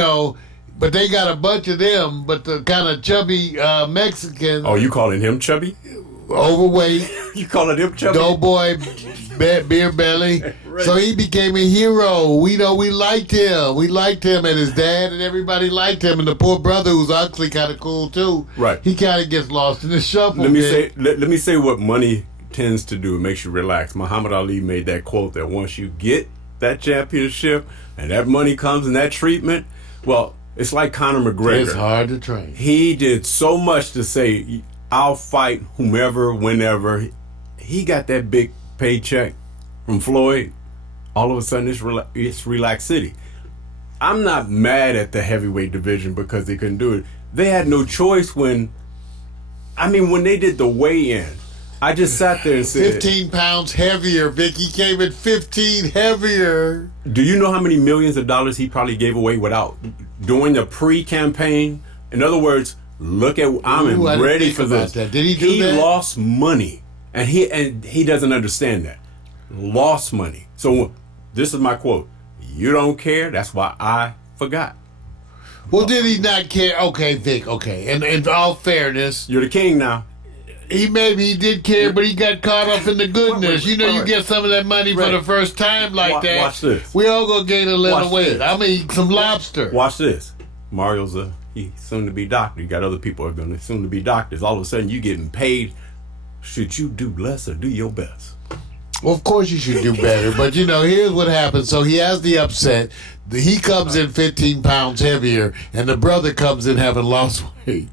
but they got a bunch of them, but the kind of chubby Mexicans. Oh, you calling him chubby? Overweight. You calling him chubby? Doughboy, beer belly. Right. So he became a hero. We liked him. We liked him, and his dad and everybody liked him. And the poor brother, who's actually kind of cool too. Right. He kind of gets lost in the shuffle. Let me say what money tends to do. It makes you relax. Muhammad Ali made that quote that once you get that championship and that money comes and that treatment, well, it's like Conor McGregor. It's hard to train. He did so much to say, I'll fight whomever, whenever. He got that big paycheck from Floyd. All of a sudden, it's Relax City. I'm not mad at the heavyweight division because they couldn't do it. They had no choice when they did the weigh-in. I just sat there and said... 15 pounds heavier, Vic. He came in 15 heavier. Do you know how many millions of dollars he probably gave away without doing the pre-campaign? In other words, look at... I'm ready for this. That. Did he do that? He lost money, and he doesn't understand that. Lost money. So this is my quote. You don't care, that's why I forgot. Well, did he not care? Okay, Vic, okay. And in all fairness... You're the king now. He did care, but he got caught up in the goodness. You know, you get some of that money for the first time like that. Watch this. We all gonna gain a little weight. this. I'm gonna eat some lobster. Watch this. Mario's he's soon to be doctor. You got other people who are going to soon to be doctors. All of a sudden, you getting paid. Should you do less or do your best? Well, of course you should do better, but you know, here's what happens. So he has the upset. He comes in 15 pounds heavier, and the brother comes in having lost weight.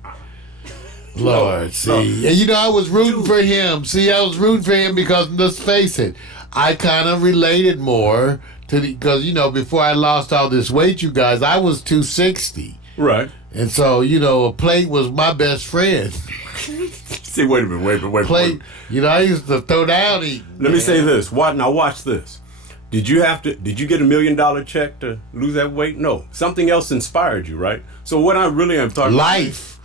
Lord, see. And you know, I was rooting for him. See, I was rooting for him because, let's face it, I kind of related more to because, you know, before I lost all this weight, you guys, I was 260. Right. And so, you know, a plate was my best friend. See, wait a minute. Plate, you know, I used to throw down eating. Let me say this. Now watch this. Did you get $1 million check to lose that weight? No. Something else inspired you, right? So what I really am talking life.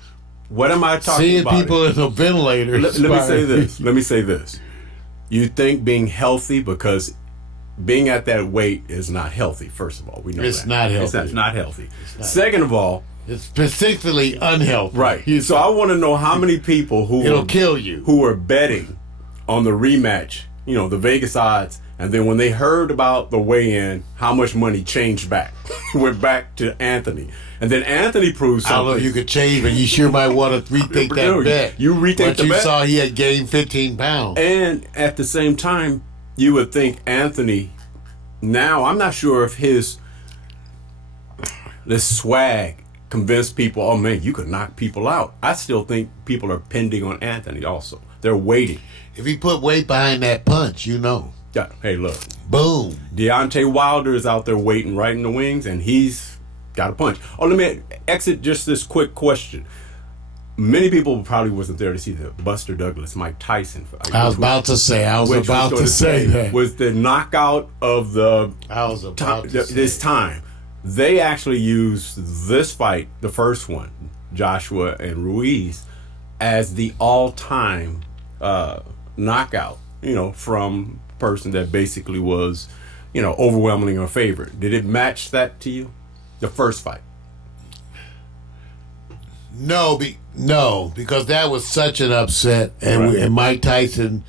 What am I talking Seeing about? Seeing people in a ventilator. Let me say this. You think being healthy, because being at that weight is not healthy, first of all. We know it's that. Not healthy. It's not healthy. Second of all, it's particularly unhealthy. Right. So I want to know how many people it'll kill you, who were betting on the rematch, you know, the Vegas odds, and then when they heard about the weigh-in, how much money changed back. Went back to Anthony. And then Anthony proved something. I don't know if you could change, but you sure might want to rethink that bet. You rethink the bet. Once you saw he had gained 15 pounds. And at the same time, you would think Anthony, now I'm not sure if this swag convinced people, oh man, you could knock people out. I still think people are pending on Anthony also. They're waiting. If he put weight behind that punch, you know. Yeah. Hey, look. Boom. Deontay Wilder is out there waiting right in the wings, and he's got a punch. Oh, let me exit just this quick question. Many people probably wasn't there to see the Buster Douglas, Mike Tyson. I was about to say that. Was the knockout of the this time. They actually used this fight, the first one, Joshua and Ruiz, as the all-time knockout, you know, from a person that basically was, you know, overwhelming or favorite. Did it match that to you? The first fight? No, because that was such an upset, and Mike Tyson,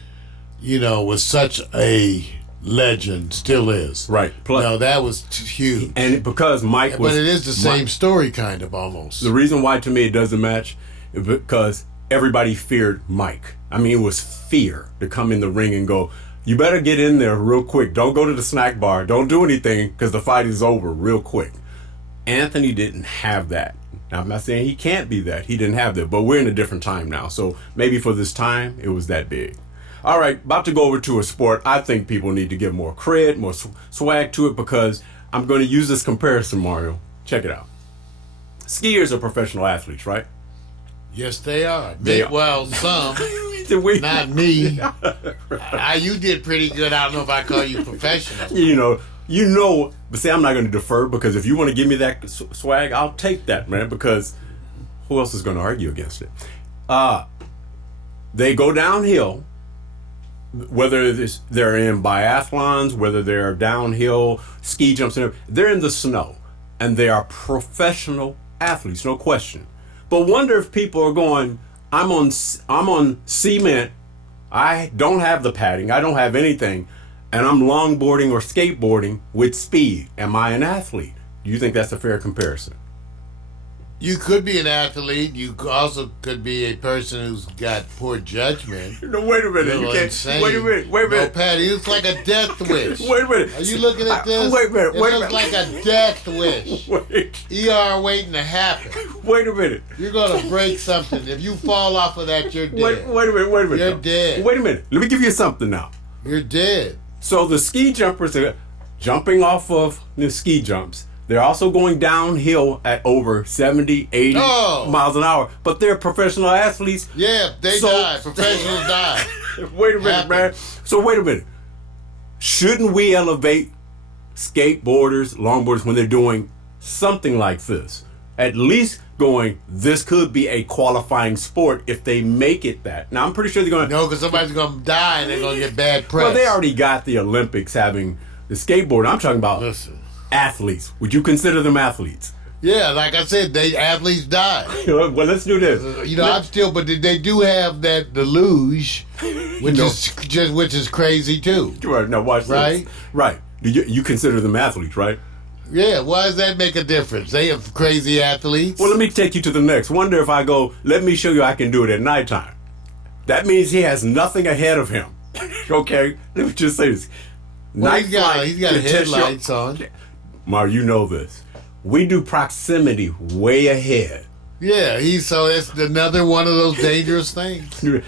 you know, was such a legend, still is. Right. Plus, no, that was huge. And because Mike was... But it is the same story, kind of, almost. The reason why, to me, it doesn't match is because everybody feared Mike. I mean, it was fear to come in the ring and go, you better get in there real quick. Don't go to the snack bar. Don't do anything because the fight is over real quick. Anthony didn't have that. Now, I'm not saying he can't be that. He didn't have that. But we're in a different time now. So maybe for this time, it was that big. All right, about to go over to a sport I think people need to give more cred, more swag to it, because I'm going to use this comparison, Mario. Check it out. Skiers are professional athletes, right? Yes, they are. Well, some. Not me. You did pretty good. I don't know if I call you professional. You know, but see, I'm not going to defer, because if you want to give me that swag, I'll take that, man, because who else is going to argue against it? They go downhill. Whether they're in biathlons, whether they're downhill, ski jumps, they're in the snow, and they are professional athletes, no question. But wonder if people are going, I'm on cement, I don't have the padding, I don't have anything, and I'm longboarding or skateboarding with speed. Am I an athlete? Do you think that's a fair comparison? You could be an athlete. You also could be a person who's got poor judgment. No, wait a minute. You can't. Wait a minute. No, Patty, it's like a death wish. Wait a minute. Are you looking at this? Wait a minute. It looks like a death wish. ER waiting to happen. Wait a minute. You're going to break something. If you fall off of that, you're dead. Wait a minute. You're dead. Wait a minute. Let me give you something now. You're dead. So the ski jumpers are jumping off of the ski jumps. They're also going downhill at over 70, 80 miles an hour. But they're professional athletes. Yeah, they die. Professionals die. Wait a minute, man. So wait a minute. Shouldn't we elevate skateboarders, longboarders, when they're doing something like this? At least going, this could be a qualifying sport if they make it that. Now, I'm pretty sure they're going to... No, because somebody's going to die and they're going to get bad press. Well, they already got the Olympics having the skateboard. I'm talking about... Listen. Athletes. Would you consider them athletes? Yeah, like I said, athletes die. Well, let's do this. You know, I'm still, but they do have the luge, which is crazy too. Right, now watch Right? this. Right. You consider them athletes, right? Yeah, why does that make a difference? They have crazy athletes. Well, let me take you to the next. Wonder if I go, let me show you I can do it at nighttime. That means he has nothing ahead of him. Okay? Let me just say this. Well, Night he's got flight to test headlights your- on. Mar, you know this. We do proximity way ahead. Yeah, so that's another one of those dangerous things.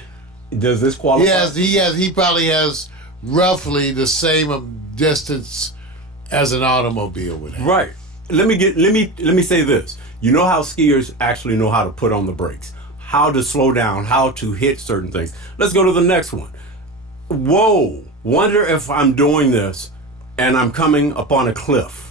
Does this qualify? He probably has roughly the same distance as an automobile would have. Right. Let me say this. You know how skiers actually know how to put on the brakes, how to slow down, how to hit certain things. Let's go to the next one. Whoa. Wonder if I'm doing this and I'm coming upon a cliff.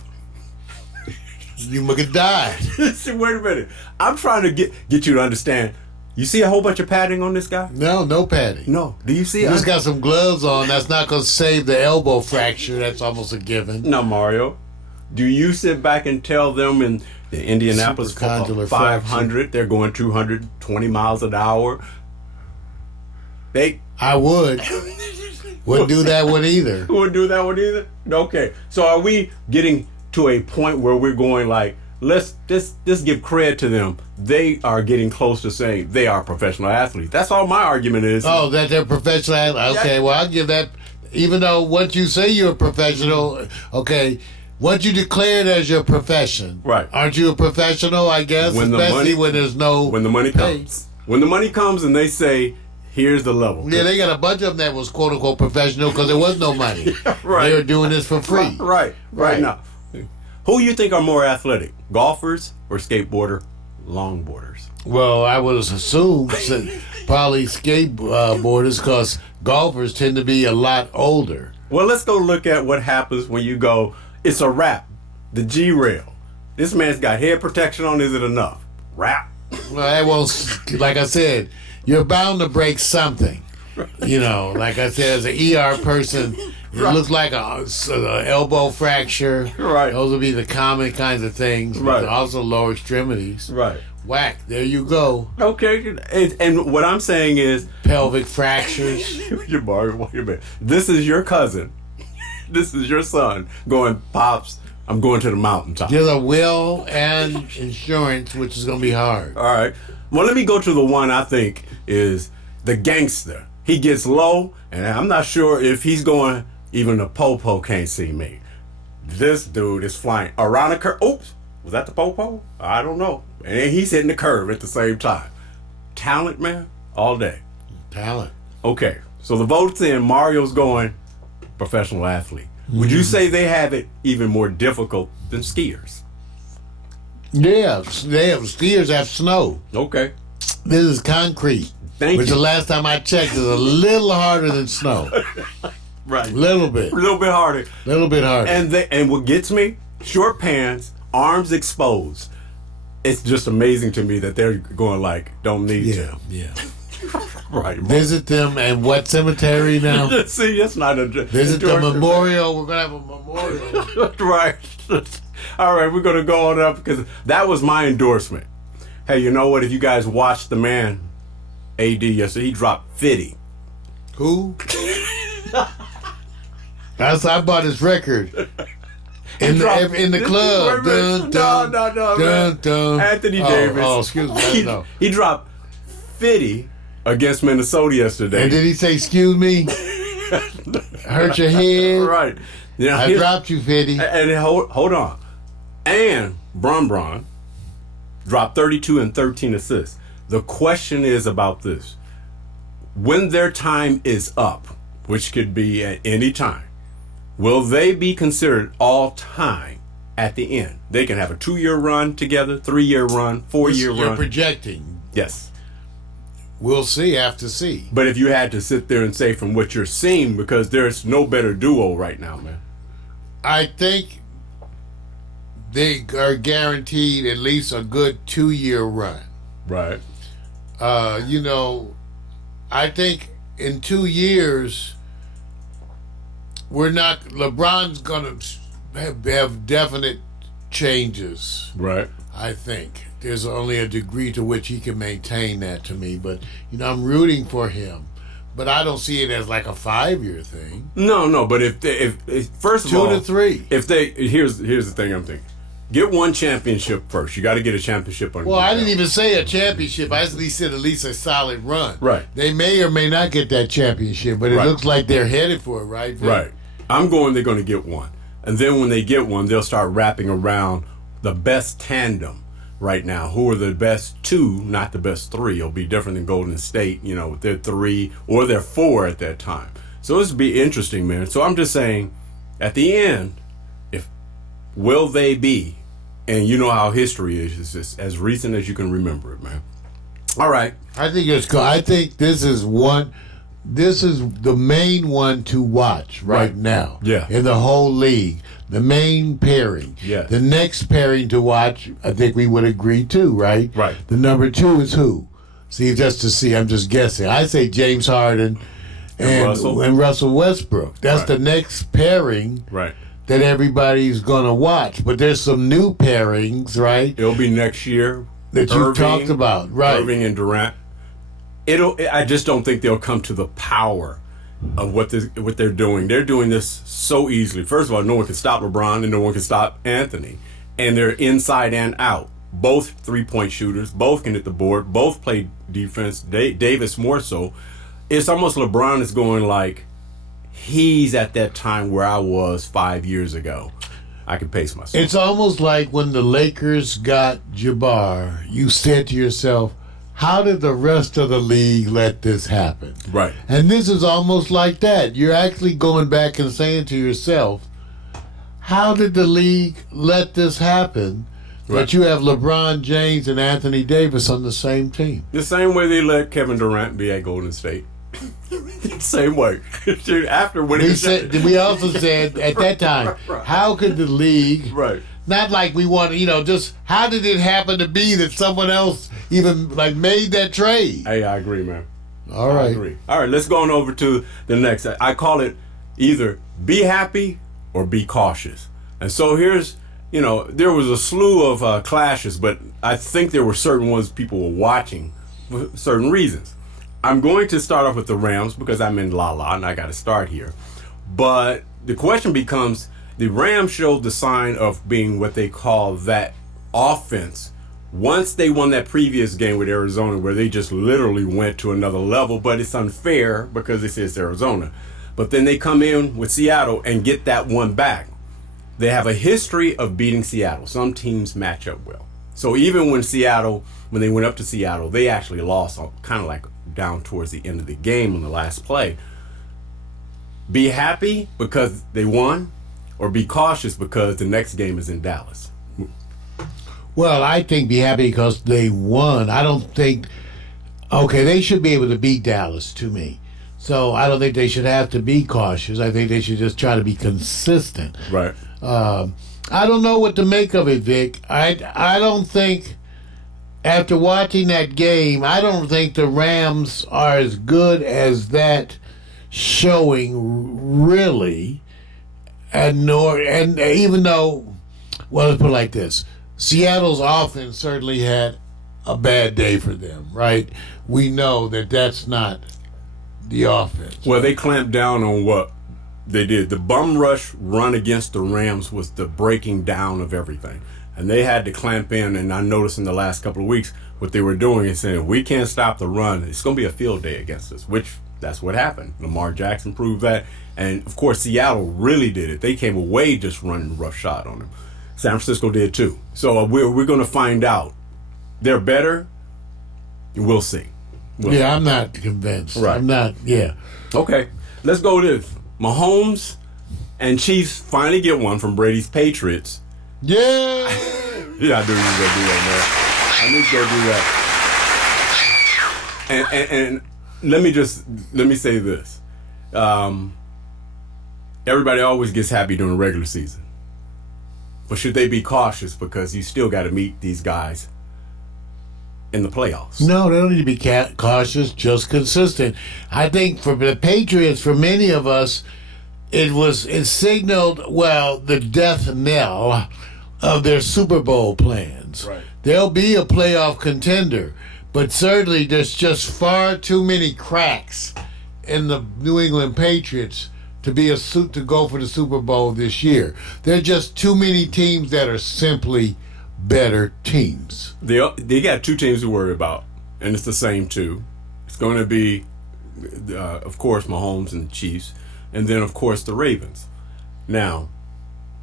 You could die. Wait a minute. I'm trying to get you to understand. You see a whole bunch of padding on this guy? No padding. No. Do you see He it? just got some gloves on. That's not going to save the elbow fracture. That's almost a given. No, Mario. Do you sit back and tell them in the Indianapolis Supracondylar 500 they're going 220 miles an hour? I would. Wouldn't do that one either. Wouldn't do that one either? Okay. So are we getting to a point where we're going like, let's give credit to them. They are getting close to saying they are professional athletes. That's all my argument is. Oh, that they're professional athletes. Okay, well, I'll give that. Even though once you say you're a professional, okay, once you declare it as your profession, right? Aren't you a professional? I guess, especially when there's no when the money comes. When the money comes and they say, "Here's the level." Yeah, they got a bunch of them that was quote unquote professional because there was no money. Right. They were doing this for free. Right now. Who you think are more athletic, golfers or skateboarder, longboarders? Well, I would assume probably skateboarders because golfers tend to be a lot older. Well, let's go look at what happens when you go, it's a wrap, the G-rail. This man's got head protection on, is it enough? Wrap. Well, that won't, like I said, you're bound to break something. You know, like I said, as an ER person, it looks like a elbow fracture. Right. Those would be the common kinds of things. Right. But also lower extremities. Right. Whack. There you go. Okay. And what I'm saying is... pelvic fractures. Wait a minute. This is your cousin. This is your son going, Pops, I'm going to the mountaintop. There's a will and insurance, which is going to be hard. All right. Well, let me go to the one I think is the gangster. He gets low, and I'm not sure if he's going, even the popo can't see me. This dude is flying around a curve. Oops, was that the popo? I don't know. And he's hitting the curve at the same time. Talent, man, all day. Talent. Okay, so the vote's in. Mario's going professional athlete. Would you say they have it even more difficult than skiers? Yeah, skiers have snow. Okay. This is concrete. Thank which you. the last time I checked is a little harder than snow. Right. Little bit. A little bit harder. Little bit harder. And what gets me, short pants, arms exposed. It's just amazing to me that they're going like, don't need to. Yeah. Right. Visit them and what cemetery now? See, that's not a... Visit the memorial. We're going to have a memorial. Right. All right, we're going to go on up because that was my endorsement. Hey, you know what? If you guys watched the man, AD, yesterday, he dropped 50. Who? I bought his record. In the club. Dun, dun, No, dun, dun. Anthony Davis. Oh, excuse me. No. He dropped 50 against Minnesota yesterday. And did he say, excuse me? Hurt your head? Right. Now, I dropped you, 50. And hold on. And Bron dropped 32 and 13 assists. The question is about this. When their time is up, which could be at any time, will they be considered all time at the end? They can have a 2-year run together, 3-year run, 4-year run. You're projecting. Yes. We'll see after see. But if you had to sit there and say from what you're seeing, because there's no better duo right now, man. I think they are guaranteed at least a good 2-year run. Right. I think in 2 years, LeBron's going to have definite changes. Right. I think there's only a degree to which he can maintain that to me. But, I'm rooting for him. But I don't see it as like a 5-year thing. No. But if first of all, 2 to 3. If here's the thing I'm thinking. Get one championship first. You got to get a championship on. Well, I didn't even say a championship. I at least a solid run. Right. They may or may not get that championship, but it looks like they're headed for it, right? Vic? Right. They're going to get one. And then when they get one, they'll start wrapping around the best tandem right now. Who are the best two, not the best three. It'll be different than Golden State, with their 3 or their 4 at that time. So this will be interesting, man. So I'm just saying, at the end, will they be? And you know how history is. It's just as recent as you can remember it, man. All right. I think it's cool. I think this is the main one to watch right now. Yeah. In the whole league. The main pairing. Yeah. The next pairing to watch, I think we would agree too, right? Right. The number 2 is who? See, just to see, I'm just guessing. I say James Harden and Russell Westbrook. That's the next pairing. Right. That everybody's going to watch. But there's some new pairings, right? It'll be next year. That you talked about, right. Irving and Durant. I just don't think they'll come to the power of what they're doing. They're doing this so easily. First of all, no one can stop LeBron and no one can stop Anthony. And they're inside and out. Both 3-point shooters. Both can hit the board. Both play defense. Davis more so. It's almost LeBron is going like, he's at that time where I was 5 years ago. I can pace myself. It's almost like when the Lakers got Jabbar, you said to yourself, how did the rest of the league let this happen? Right. And this is almost like that. You're actually going back and saying to yourself, how did the league let this happen? Right. That you have LeBron James and Anthony Davis on the same team. The same way they let Kevin Durant be at Golden State. Same way. After winning, we also said at that time, how could the league, right? Not like we want, just how did it happen to be that someone else even made that trade? Hey, I agree, man. All right, I agree. All right, let's go on over to the next. I call it either be happy or be cautious. And so here's, there was a slew of clashes, but I think there were certain ones people were watching for certain reasons. I'm going to start off with the Rams because I'm in La and I got to start here. But the question becomes, the Rams showed the sign of being what they call that offense. Once they won that previous game with Arizona where they just literally went to another level, but it's unfair because it says Arizona. But then they come in with Seattle and get that one back. They have a history of beating Seattle. Some teams match up well. So even when they went up to Seattle, they actually lost kind of like down towards the end of the game on the last play. Be happy because they won, or be cautious because the next game is in Dallas? Well, I think be happy because they won. I don't think, they should be able to beat Dallas to me. So I don't think they should have to be cautious. I think they should just try to be consistent. Right. I don't know what to make of it, Vic. I don't think, after watching that game, I don't think the Rams are as good as that showing, really. And even though, let's put it like this: Seattle's offense certainly had a bad day for them, right? We know that that's not the offense. Well, they clamped down on what they did. The bum rush run against the Rams was the breaking down of everything. And they had to clamp in, and I noticed in the last couple of weeks what they were doing is saying, we can't stop the run. It's going to be a field day against us, which that's what happened. Lamar Jackson proved that. And, of course, Seattle really did it. They came away just running roughshod on them. San Francisco did, too. So we're going to find out. They're better. We'll see. I'm not convinced. Right. I'm not, Okay, let's go to Mahomes and Chiefs finally get one from Brady's Patriots. Yeah. Yeah, I do need to go do that, man. I need to go do that. And let me say this. Everybody always gets happy during the regular season. But should they be cautious because you still got to meet these guys in the playoffs? No, they don't need to be cautious, just consistent. I think for the Patriots, for many of us, it signaled, the death knell of their Super Bowl plans. Right. They'll be a playoff contender, but certainly there's just far too many cracks in the New England Patriots to go for the Super Bowl this year. There are just too many teams that are simply better teams. They got two teams to worry about, and it's the same two. It's going to be, of course, Mahomes and the Chiefs, and then, of course, the Ravens. Now,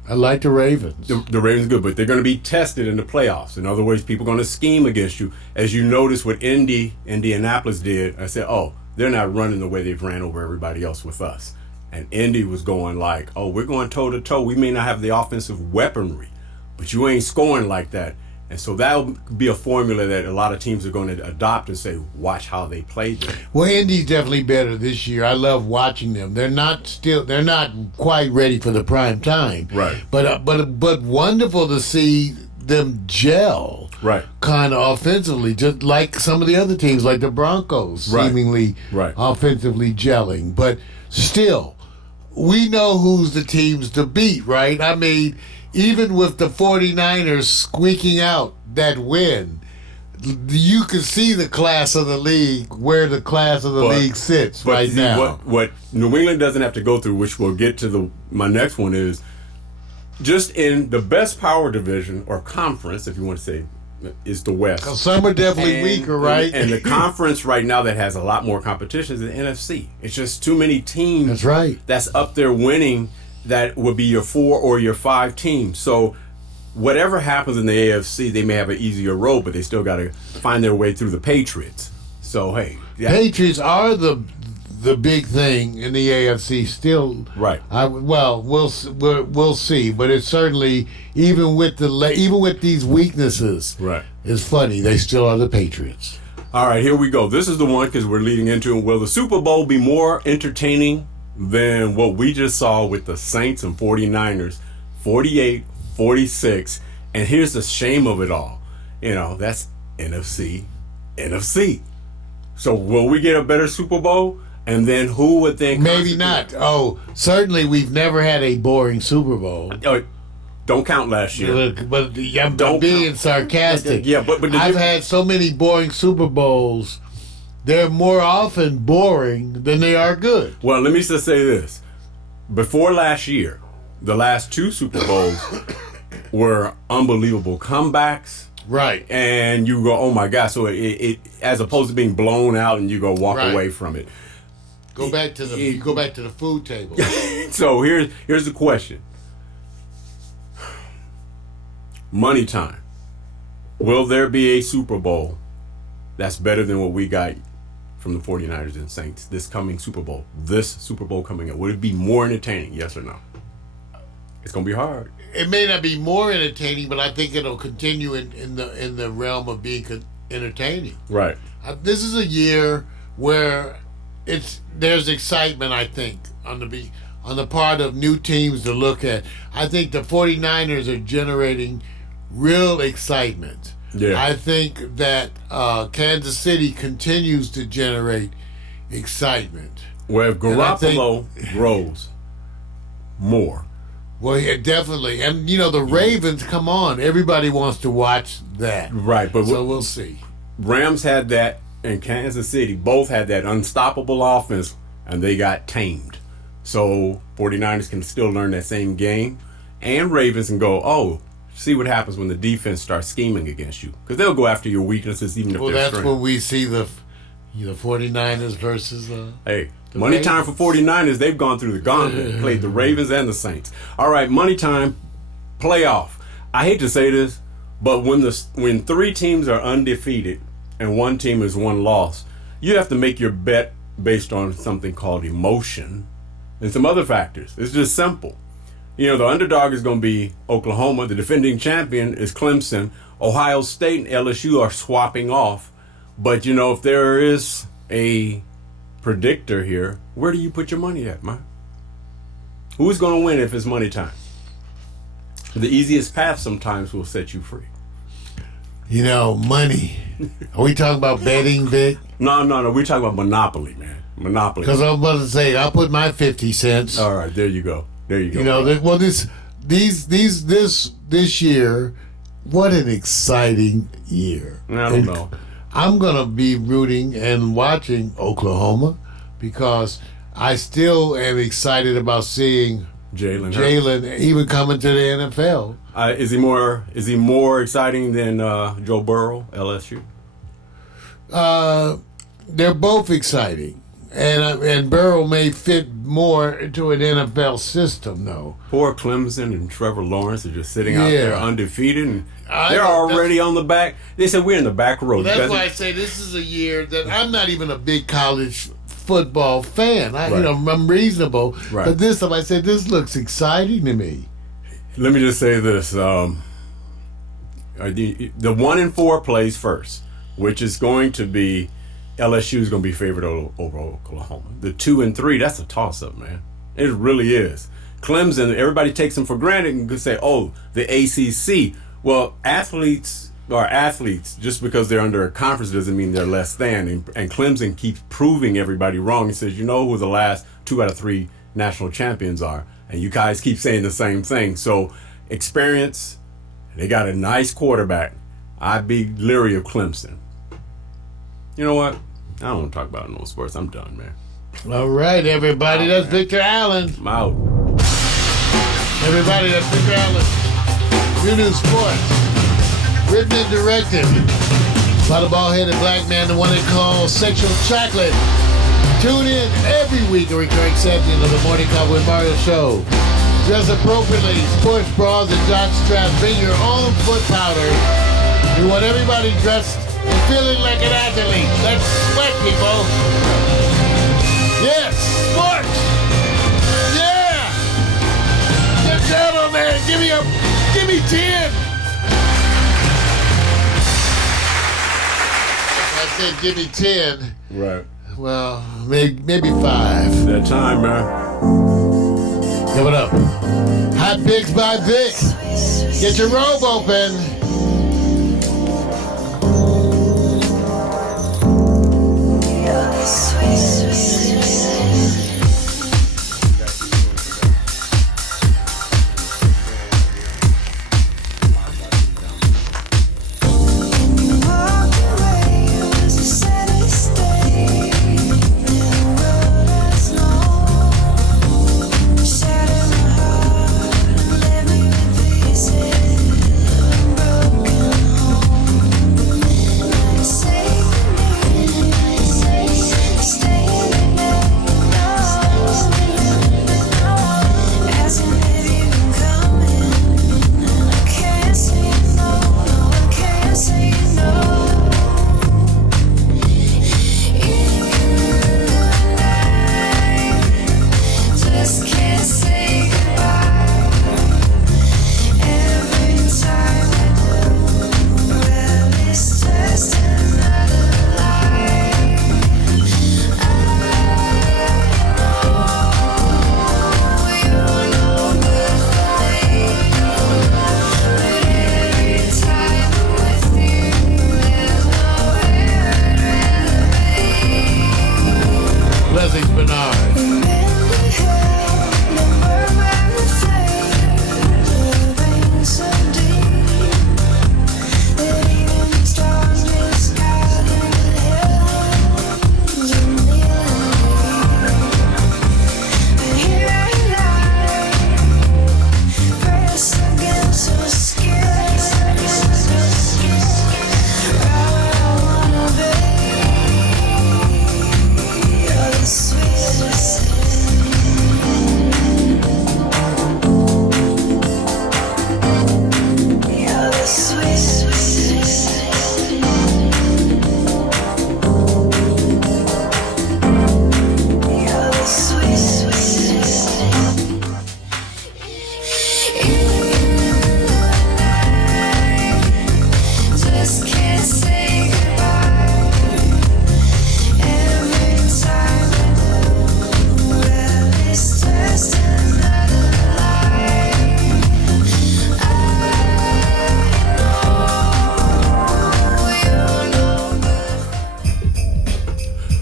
I like the Ravens. The Ravens are good, but they're going to be tested in the playoffs. In other words, people are going to scheme against you. As you notice what Indianapolis did, I said, oh, they're not running the way they've ran over everybody else with us. And Indy was going like, oh, we're going toe-to-toe. We may not have the offensive weaponry, but you ain't scoring like that. And so that'll be a formula that a lot of teams are going to adopt and say, watch how they play them. Well, Indy's definitely better this year. I love watching them. They're not quite ready for the prime time. Right. But wonderful to see them gel. Right. Kind of offensively, just like some of the other teams, like the Broncos, seemingly offensively gelling. But still, we know who's the teams to beat, right? I mean, even with the 49ers squeaking out that win, you can see the class of the league, where the class of the league sits right now. What New England doesn't have to go through, which we'll get to my next one, is just in the best power division or conference, if you want to say, is the West. Some are definitely weaker, right? And the conference right now that has a lot more competition is the NFC. It's just too many teams. That's right. That's up there winning. That would be your 4 or your 5 teams. So whatever happens in the AFC, they may have an easier road, but they still got to find their way through the Patriots. So hey, Patriots are the big thing in the AFC still. Right. We'll see, but it's certainly even with these weaknesses. Right. It's funny, they still are the Patriots. All right, here we go. This is the one because we're leading into it. Will the Super Bowl be more entertaining than what we just saw with the Saints and 49ers, 48-46? And here's the shame of it all. That's NFC. So will we get a better Super Bowl? And then who would think? Maybe not. Oh, certainly we've never had a boring Super Bowl. Don't count last year. But I'm being sarcastic. Yeah, but I've had so many boring Super Bowls. They're more often boring than they are good. Well, let me just say this. Before last year, the last 2 Super Bowls were unbelievable comebacks. Right. And you go, oh my God. So it as opposed to being blown out and you go walk away from it. Go back to the food table. So here's the question. Money time. Will there be a Super Bowl that's better than what we got from the 49ers and Saints this coming Super Bowl? This Super Bowl coming up. Would it be more entertaining? Yes or no? It's going to be hard. It may not be more entertaining, but I think it'll continue in the realm of being entertaining. Right. This is a year where there's excitement, I think, on the part of new teams to look at. I think the 49ers are generating real excitement. Yeah. I think that Kansas City continues to generate excitement. Well, if Garoppolo grows more. Well, yeah, definitely. And, the Ravens, come on. Everybody wants to watch that. Right. But so we'll see. Rams had that, and Kansas City both had that unstoppable offense, and they got tamed. So 49ers can still learn that same game, and Ravens can go, oh, see what happens when the defense starts scheming against you. Because they'll go after your weaknesses even if they're that's strength. when we see the 49ers versus Hey, money Ravens. time for 49ers. They've gone through the gauntlet, played the Ravens and the Saints. All right, money time, playoff. I hate to say this, but when 3 teams are undefeated and 1 team is 1 loss, you have to make your bet based on something called emotion and some other factors. It's just simple. The underdog is going to be Oklahoma. The defending champion is Clemson. Ohio State and LSU are swapping off. But, if there is a predictor here, where do you put your money at, man? Who's going to win if it's money time? The easiest path sometimes will set you free. Money. Are we talking about betting, Vic? No. We're talking about Monopoly, man. Monopoly. Because I was about to say, I'll put my 50 cents. All right, there you go. This this year, what an exciting year. I don't know. I'm gonna be rooting and watching Oklahoma because I still am excited about seeing Jalen even coming to the NFL. Is he more exciting than Joe Burrow, LSU? They're both exciting, and Burrow may fit more into an NFL system, though. Poor Clemson and Trevor Lawrence are just sitting out there undefeated, and they're already on the back. They said we're in the back row. That's why I say this is a year that I'm not even a big college football fan. I'm reasonable, but this time I said this looks exciting to me. Let me just say this: the 1-4 plays first, which is going to be LSU is going to be favored over Oklahoma. The 2-3, that's a toss-up, man. It really is. Clemson, everybody takes them for granted and could say, "Oh, the ACC." Well, athletes are athletes. Just because they're under a conference doesn't mean they're less than. And Clemson keeps proving everybody wrong. He says, "You know who the last 2 out of 3 national champions are," and you guys keep saying the same thing. So, experience. They got a nice quarterback. I'd be leery of Clemson. You know what? I don't want to talk about no sports. I'm done, man. All right, everybody. That's Victor Allen. I'm out. Everybody, that's Victor Allen. New News Sports. Written and directed by the bald-headed black man, the one they call Sexual Chocolate. Tune in every week, a recurring segment of the Morning Coffee with Mario show. Dress appropriately, sports bras and jock straps. Bring your own foot powder. We want everybody dressed and feeling like an athlete. Let's sweat, people. Yes, sports. Yeah. Get down on there. Give me 10. I said give me 10. Right. Well, maybe 5. That time, man. Give it up. Hot Picks by Vic. Get your robe open.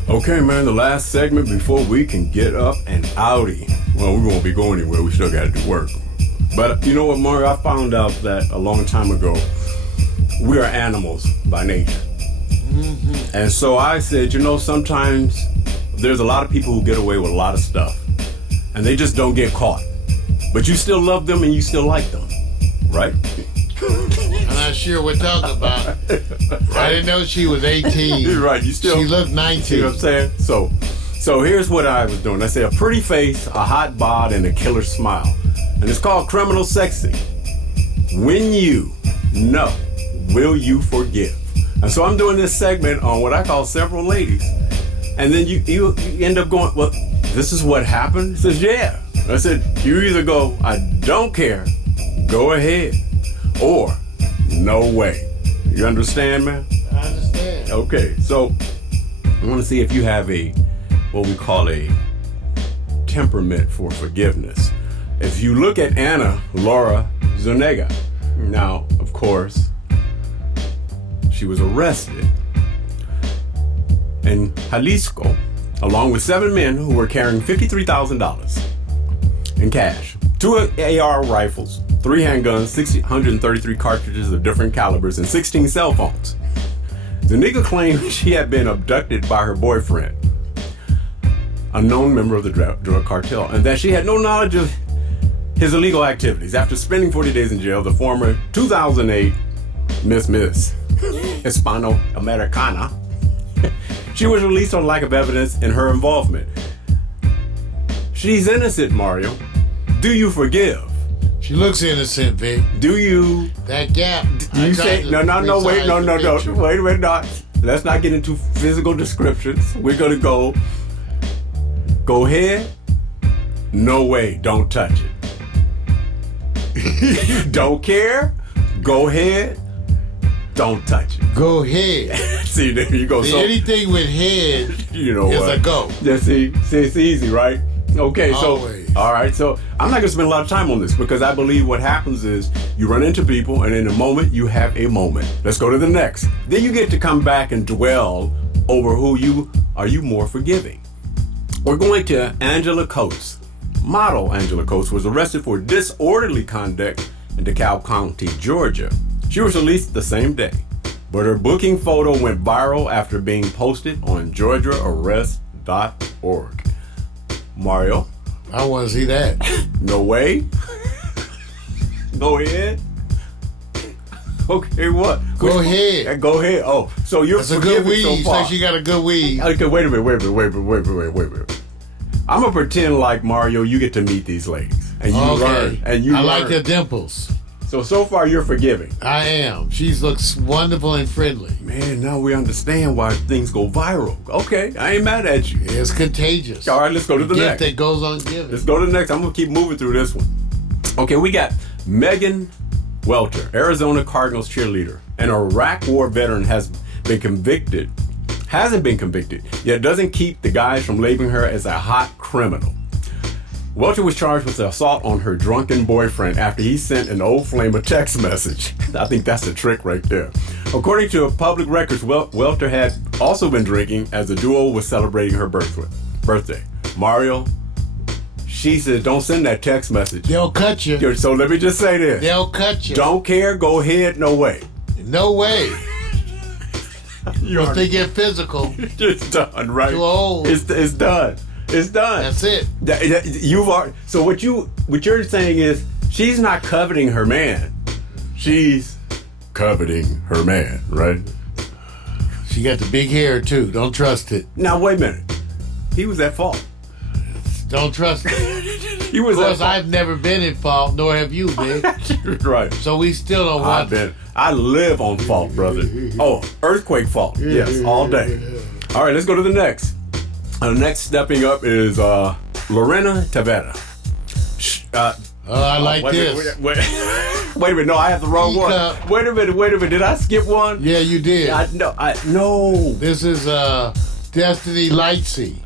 Okay, man, the last segment before we can get up and outie. Well, we won't be going anywhere. We still got to do work. But you know what, Mario? I found out that a long time ago, we are animals by nature. And so I said, sometimes there's a lot of people who get away with a lot of stuff, and they just don't get caught. But you still love them and you still like them, right? I'm not sure what we're talking about. I didn't know she was 18. You're right. She looked 19. See what I'm saying? So here's what I was doing. I said a pretty face, a hot bod, and a killer smile. And it's called Criminal Sexy. When you know, will you forgive? And so I'm doing this segment on what I call several ladies. And then you end up going, well, this is what happened? He says, yeah. I said, you either go, I don't care, go ahead, or no way. You understand, man? I understand. Okay, so I want to see if you have what we call a temperament for forgiveness. If you look at Anna Laura Zuniga, now, of course, she was arrested in Jalisco along with 7 men who were carrying $53,000 in cash, 2 AR rifles, 3 handguns, 633 cartridges of different calibers, and 16 cell phones. Zuniga claimed she had been abducted by her boyfriend, a known member of the drug cartel, and that she had no knowledge of his illegal activities. After spending 40 days in jail, the former 2008 Miss Hispano-Americana, she was released on lack of evidence in her involvement. She's innocent, Mario. Do you forgive? She looks innocent, Vic. Do you? That gap. You say no. Wait, no. Wait a minute, no. Let's not get into physical descriptions. We're gonna go ahead. No way. Don't touch it. Don't care. Go ahead. Don't touch it. Go ahead. See, there you go. So anything with head, is a go. Yeah, see, it's easy, right? Okay, Always. So all right, so I'm not gonna spend a lot of time on this because I believe what happens is you run into people, and in a moment you have a moment. Let's go to the next. Then you get to come back and dwell over are you more forgiving. We're going to Angela Coates. Model Angela Coates was arrested for disorderly conduct in DeKalb County, Georgia. She was released the same day, but her booking photo went viral after being posted on GeorgiaArrest.org. Mario? I want to see that. No way? Go ahead? Okay, what? Go ahead. Go ahead. Oh, so you're That's a good forgiving weed. so far. Say she got a good weed. Okay, wait a minute. I'm gonna pretend like, Mario, you get to meet these ladies. And you learn. And you I learn. like her dimples. So far you're forgiving. I am. She looks wonderful and friendly. Man, now we understand why things go viral. Okay, I ain't mad at you. It's contagious. All right, let's go to the next. Gift that goes on giving. Let's go to the next. I'm going to keep moving through this one. Okay, we got Megan Welter, Arizona Cardinals cheerleader. An Iraq war veteran hasn't been convicted, yet doesn't keep the guys from labeling her as a hot criminal. Welter was charged with assault on her drunken boyfriend after he sent an old flame a text message. I think that's the trick right there. According to public records, Welter had also been drinking as the duo was celebrating her birthday. Mario, she said, don't send that text message. They'll cut you. So let me just say this. They'll cut you. Don't care, go ahead, no way. No way. If they get physical, it's done, right? Too old. It's done. It's done. That's it. So what you're saying is she's not coveting her man. She's coveting her man, right? She got the big hair too. Don't trust it. Now wait a minute. He was at fault. Don't trust it. He was at fault. I've never been at fault, nor have you, Big. Right. So we still don't want I live on fault, brother. Oh, earthquake fault. Yes, all day. All right, let's go to the next. The next stepping up is Lorena Tavera. I like this. Wait a minute. No, I have the wrong one. Wait a minute. Did I skip one? Yeah, you did. No. This is Destiny Lightsey.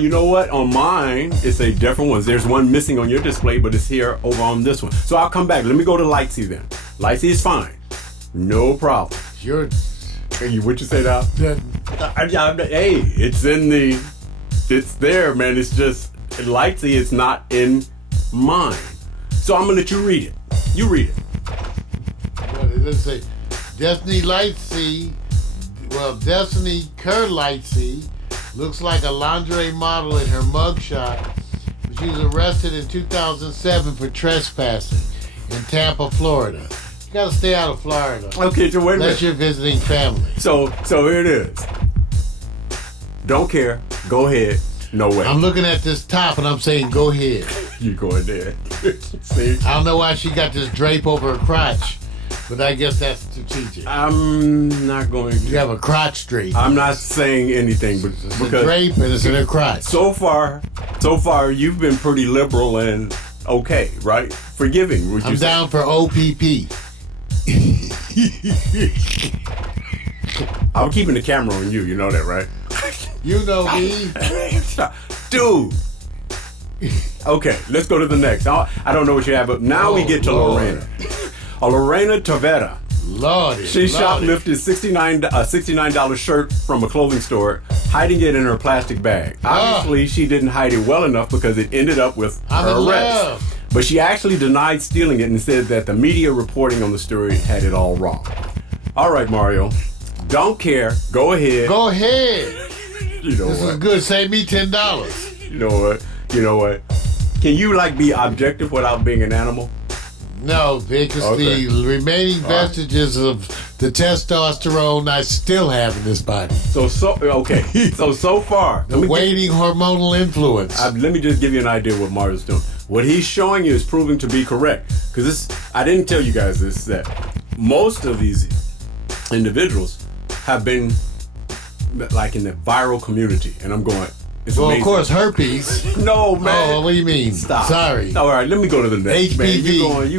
You know what? On mine, it's a different one. There's one missing on your display, but it's here over on this one. So I'll come back. Let me go to Lightsey then. Lightsey is fine. No problem. What you say now? Hey, it's there, man. It's just Lightsey is not in mine. So I'm gonna let you read it. You read it. Let's say Destiny Lightsey. Well, Destiny Kerr Lightsey looks like a lingerie model in her mugshot. She was arrested in 2007 for trespassing in Tampa, Florida. You gotta stay out of Florida. Okay, so wait a minute. Unless you're visiting family. So here it is. Don't care. Go ahead. No way. I'm looking at this top and I'm saying, go ahead. You go ahead. See? I don't know why she got this drape over her crotch, but I guess that's strategic. I'm not going to. You have a crotch drape. I'm not saying anything, but It's because a drape and it's in her crotch. so far, you've been pretty liberal and okay, right? Forgiving. Would you I'm say? down for OPP. I'm keeping the camera on you. You know that, right? You know me. Dude. Okay, let's go to the next. I don't know what you have, but now we get to Lord. Lorena. Lorena Tavera. Lordy. She shoplifted a $69 shirt from a clothing store, hiding it in her plastic bag. Obviously, she didn't hide it well enough because it ended up with I'm her in arrest. love. But she actually denied stealing it and said that the media reporting on the story had it all wrong. All right, Mario. Don't care. Go ahead. Go ahead. You know This is what? good. Save me $10. You know what? You know what? Can you be objective without being an animal? No, Vic, it's Okay. the remaining vestiges of the testosterone I still have in this body. So okay. so far, The waning hormonal influence. let me just give you an idea of what Mario's doing. What he's showing you is proving to be correct. Because I didn't tell you guys this, that most of these individuals have been like in the viral community. And I'm going, it's Well, amazing. of course, herpes. No, man. Oh, what do you mean? Stop. Sorry. All right, let me go to the next. Man, HPV.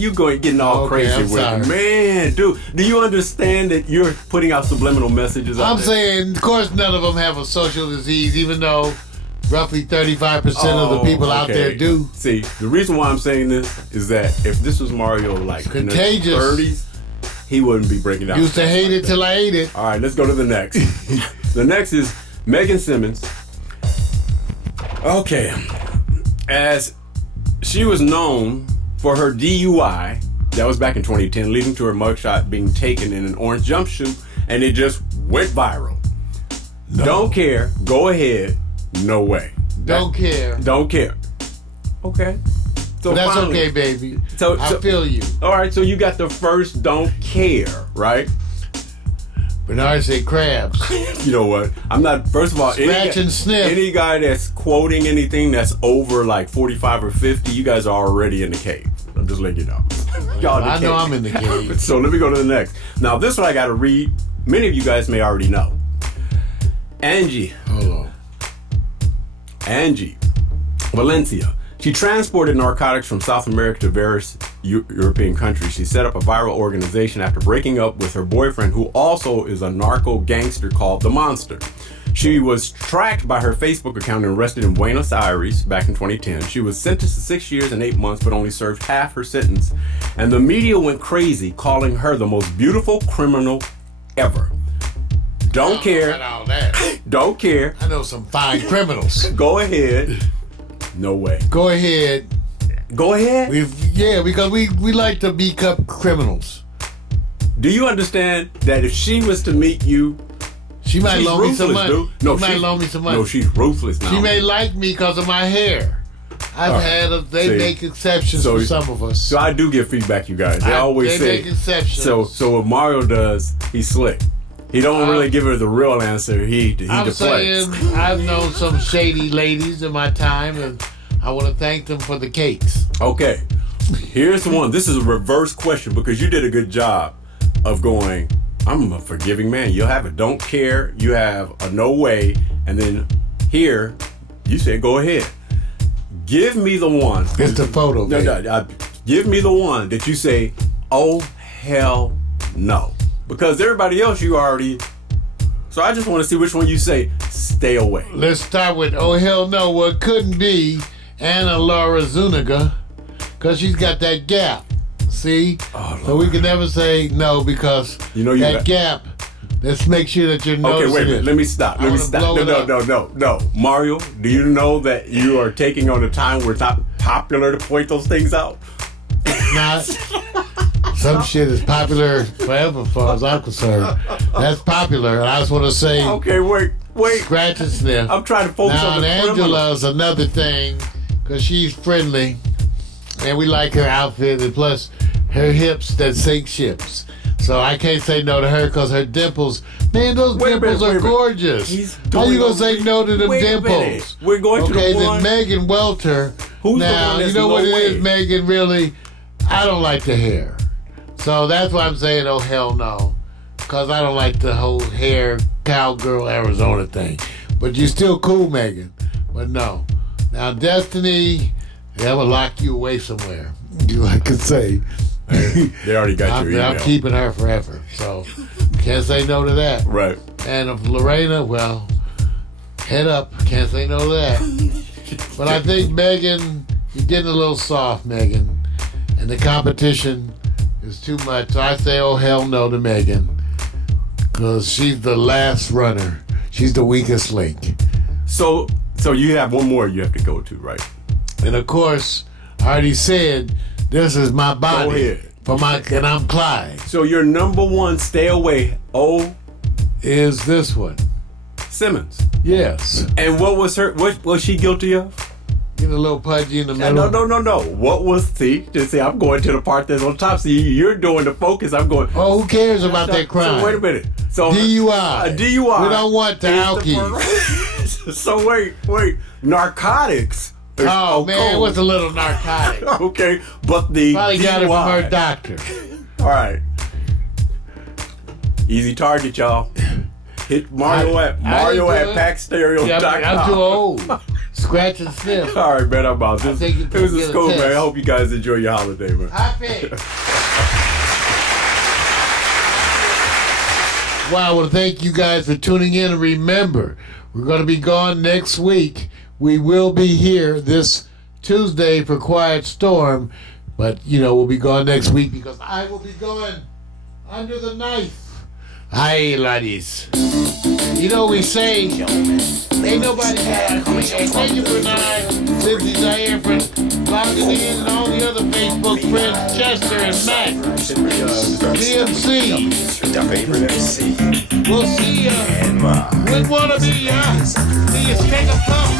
you going getting all Okay, crazy I'm with sorry. it. Man, dude, do you understand that you're putting out subliminal messages out I'm there? saying, of course, none of them have a social disease, even though roughly 35% of the people out there do. See, the reason why I'm saying this is that if this was Mario like in his contagious. 30s, he wouldn't be breaking down. Used to hate it till I ate it. All right, let's go to the next. The next is Megan Simmons. Okay, as she was known for her DUI, that was back in 2010, leading to her mugshot being taken in an orange jumpsuit, and it just went viral. No. Don't care. Go ahead. No way. Don't care. Don't care. Okay. So But that's finally- okay, baby. So- I feel you. All right, so you got the first don't care, right? Bernard said crabs. You know what? I'm not, first of all, Scratch and sniff. any guy that's quoting anything that's over like 45 or 50, you guys are already in the cave. I'm just letting you know. Y'all in the I know cave. I'm in the cave. So let me go to the next. Now, this one I got to read. Many of you guys may already know. Angie Valencia. She transported narcotics from South America to various European countries. She set up a viral organization after breaking up with her boyfriend, who also is a narco gangster called The Monster. She was tracked by her Facebook account and arrested in Buenos Aires back in 2010. She was sentenced to 6 years and 8 months, but only served half her sentence. And the media went crazy, calling her the most beautiful criminal ever. Don't care. All that. Don't care. I know some fine criminals. Go ahead. No way. Go ahead. Go ahead. Because we like to beat up criminals. Do you understand that if she was to meet you, She might she's loan me some ruthless, money. dude. No, she might loan me some money. No, she's ruthless now. She may like me because of my hair. I've All right. had they See, make exceptions for some of us. So I do get feedback, you guys. They always they say. make exceptions. So what Mario does, he's slick. He don't really give her the real answer. He I'm deflects. saying I've known some shady ladies in my time, and I want to thank them for the cakes. Okay, here's one. This is a reverse question because you did a good job of going, I'm a forgiving man. You'll have a don't care. You have a no way. And then here, you say, go ahead. Give me the one. It's the photo, No, give me the one that you say, oh, hell no. Because everybody else you already... So I just want to see which one you say, stay away. Let's start with, oh, hell no. Well, it couldn't be Anna Laura Zuniga because she's got that gap. See? Oh, so we can never say no because You know you that got- gap, let's make sure that you're noticing Okay, wait a minute. it. Let me stop. I Let me wanna stop. blow it up. No. Mario, do you know that you are taking on a time where popular to point those things out? Not. Some shit is popular forever, as far as I'm concerned. That's popular, and I just want to say, Okay, wait. scratch and sniff. I'm trying to focus Now, on the criminal. Angela's another thing, because she's friendly, and we like her outfit, and plus her hips that sink ships. So I can't say no to her because her dimples, man, those Wait a dimples minute, are gorgeous. He's How you doing gonna say over- no to them Wait a minute. dimples? We're going to the Okay, one- then Megan Welter. Who's the now, one that's you know what low it is, wage? Megan, really? I don't like the hair. So that's why I'm saying, oh, hell no. Because I don't like the whole hair cowgirl Arizona thing. But you're still cool, Megan. But no. Now, Destiny, that will lock you away somewhere. You like to say. They already got your email. I'm keeping her forever. So, can't say no to that. Right. And if Lorena, well, head up. Can't say no to that. But I think Megan, you're getting a little soft, Megan. And the competition is too much. So I say, oh, hell no to Megan. Because she's the last runner. She's the weakest link. So you have one more you have to go to, right? And of course, I already said, this is my body. Go ahead. And I'm Clyde. So your number one stay away, Is this one. Simmons. Yes. And what was she guilty of? Getting a little pudgy in the middle. No. What was just say I'm going to the part that's on top. See, you're doing the focus. I'm going. Oh, who cares about that crime? So wait a minute. So DUI. A DUI. We don't want the alkies. So wait. Narcotics. Oh, man, it was a little narcotic. Okay, but the Probably got it from DUI. her doctor. All right. Easy target, y'all. Hit Mario at packstereo.com. Yeah, I'm too old. Scratch and sniff. All right, man, I'm out. This think you was get a cool, test. man. I hope you guys enjoy your holiday, man. Happy. Wow, I want to thank you guys for tuning in. And remember, we're going to be gone next week. We will be here this Tuesday for Quiet Storm. But, we'll be gone next week because I will be going under the knife. Hi, ladies. You know what we say? Ain't nobody got me. Thank you for Lindsay Zaire for logging in and all the other Facebook friends, Chester and Mac. DMC. We'll see ya. When wanna be ya. See you take a pump.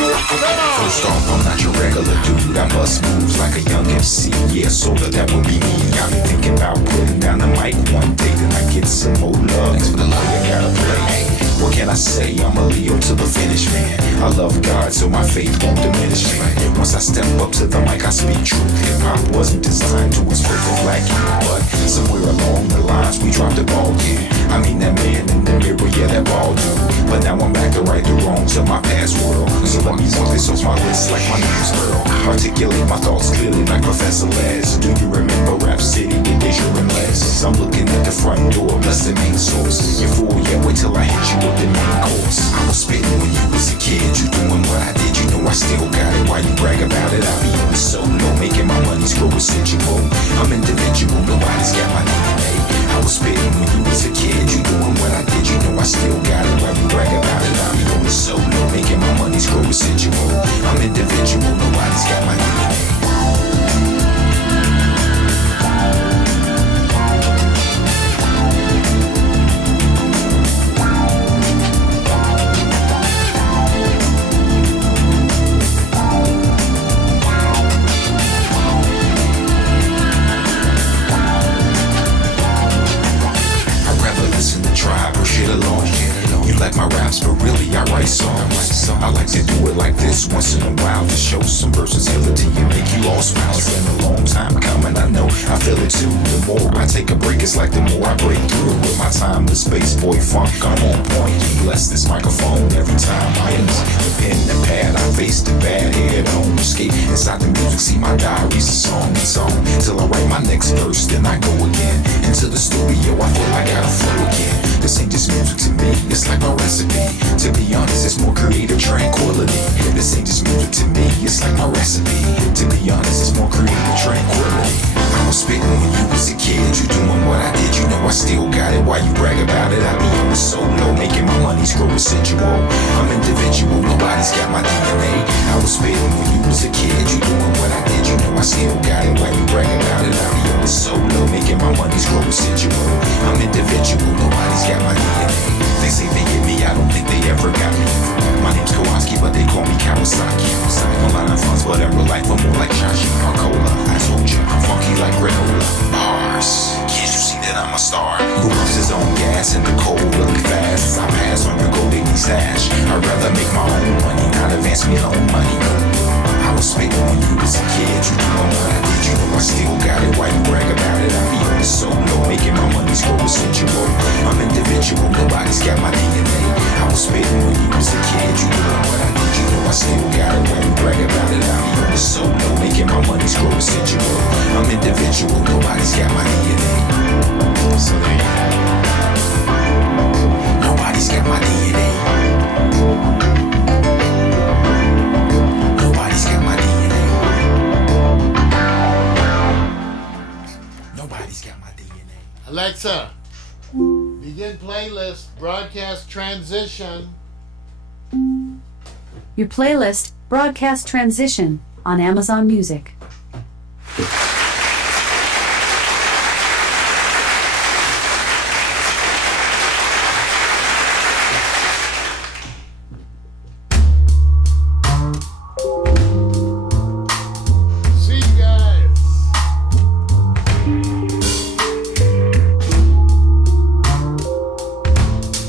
First off, I'm not your regular dude. I bust moves like a young MC. Yeah, soda, that would be me. I'm thinking about putting down the mic one day, then I get some more love. Thanks for the love you gotta play. Hey, what can I say? I'm a Leo to the finish, man. I love God, so my faith won't diminish, man. Once I step up to the mic, I speak truth. Hip hop wasn't designed to exploit the black youth, but somewhere along the lines we dropped the ball, yeah. I mean that man in the mirror, yeah, that ball dude. But now I'm back to right the wrongs of my past world. So let me put this off my list like my name's Earl. Articulate my thoughts clearly like Professor Les. Do you remember Rap City with Deja and Les? I'm looking at the front door, plus the main source. You fool, yeah, wait till I hit you with the main course. I was spitting when you was a kid, you doing what I did, you know I still got it. Why you brag about it? I be on the solo, making my money grow residual. I'm individual, nobody's got my DNA. I was spitting when you was a kid, you doing what I did, you know I still got it. Why you brag about it? I be on the solo, making my money grow residual. I'm individual, nobody's got my DNA. Like my raps, but really I write songs. I like to do it like this once in a while to show some versatility and make you all smile. It's been a long time coming, I know, I feel it too. The more I take a break, it's like the more I break through. With my time, the space boy funk, I'm on point. You bless this microphone every time I use the pen and pad. I face the bad head on escape inside the music. See my diary's a song and song till I write my next verse, then I go again into the studio. I feel I gotta flow again. This ain't just music to me, it's like my recipe. To be honest, it's more creative tranquility. This ain't just music to me, it's like my recipe. To be honest, it's more creative tranquility. I was spitting when you was a kid, you doing what I did, you know I still got it. Why you brag about it? I be on on a solo, making my money's grow residual. I'm individual, nobody's got my DNA. I was spitting when you was a kid, you doing what I did, you know I still got it. Why you bragging about it? I be on a solo, making my money's grow residual. I'm individual, nobody's got my DNA. They say they get me, I don't think they ever got me. My name's Kowalski, but they call me Kawasaki. I'm a lot of funds, but in real life I'm more like Chachi or Cola. I told you, I'm funky like granola. Bars, can't you see that I'm a star? Who loves his own gas in the cold really fast? As I pass on your gold baby stash. I'd rather make my own money, not advance me loan money. I was spitting when you was a kid, you doing what I did, you know I still got it. Why you brag about it? I be on the solo, making my money's grow residual. I'm individual, nobody's got my DNA. I was spitting when you was a kid, you doing what I did, you know I still got it. Why you brag about it? I be on the solo, making my money's grow residual. I'm individual, nobody's got my DNA. So there you go. Nobody's got my DNA. Nobody's got my DNA. Nobody's got my DNA. Alexa, begin playlist, broadcast transition. Your playlist, Broadcast Transition, on Amazon Music.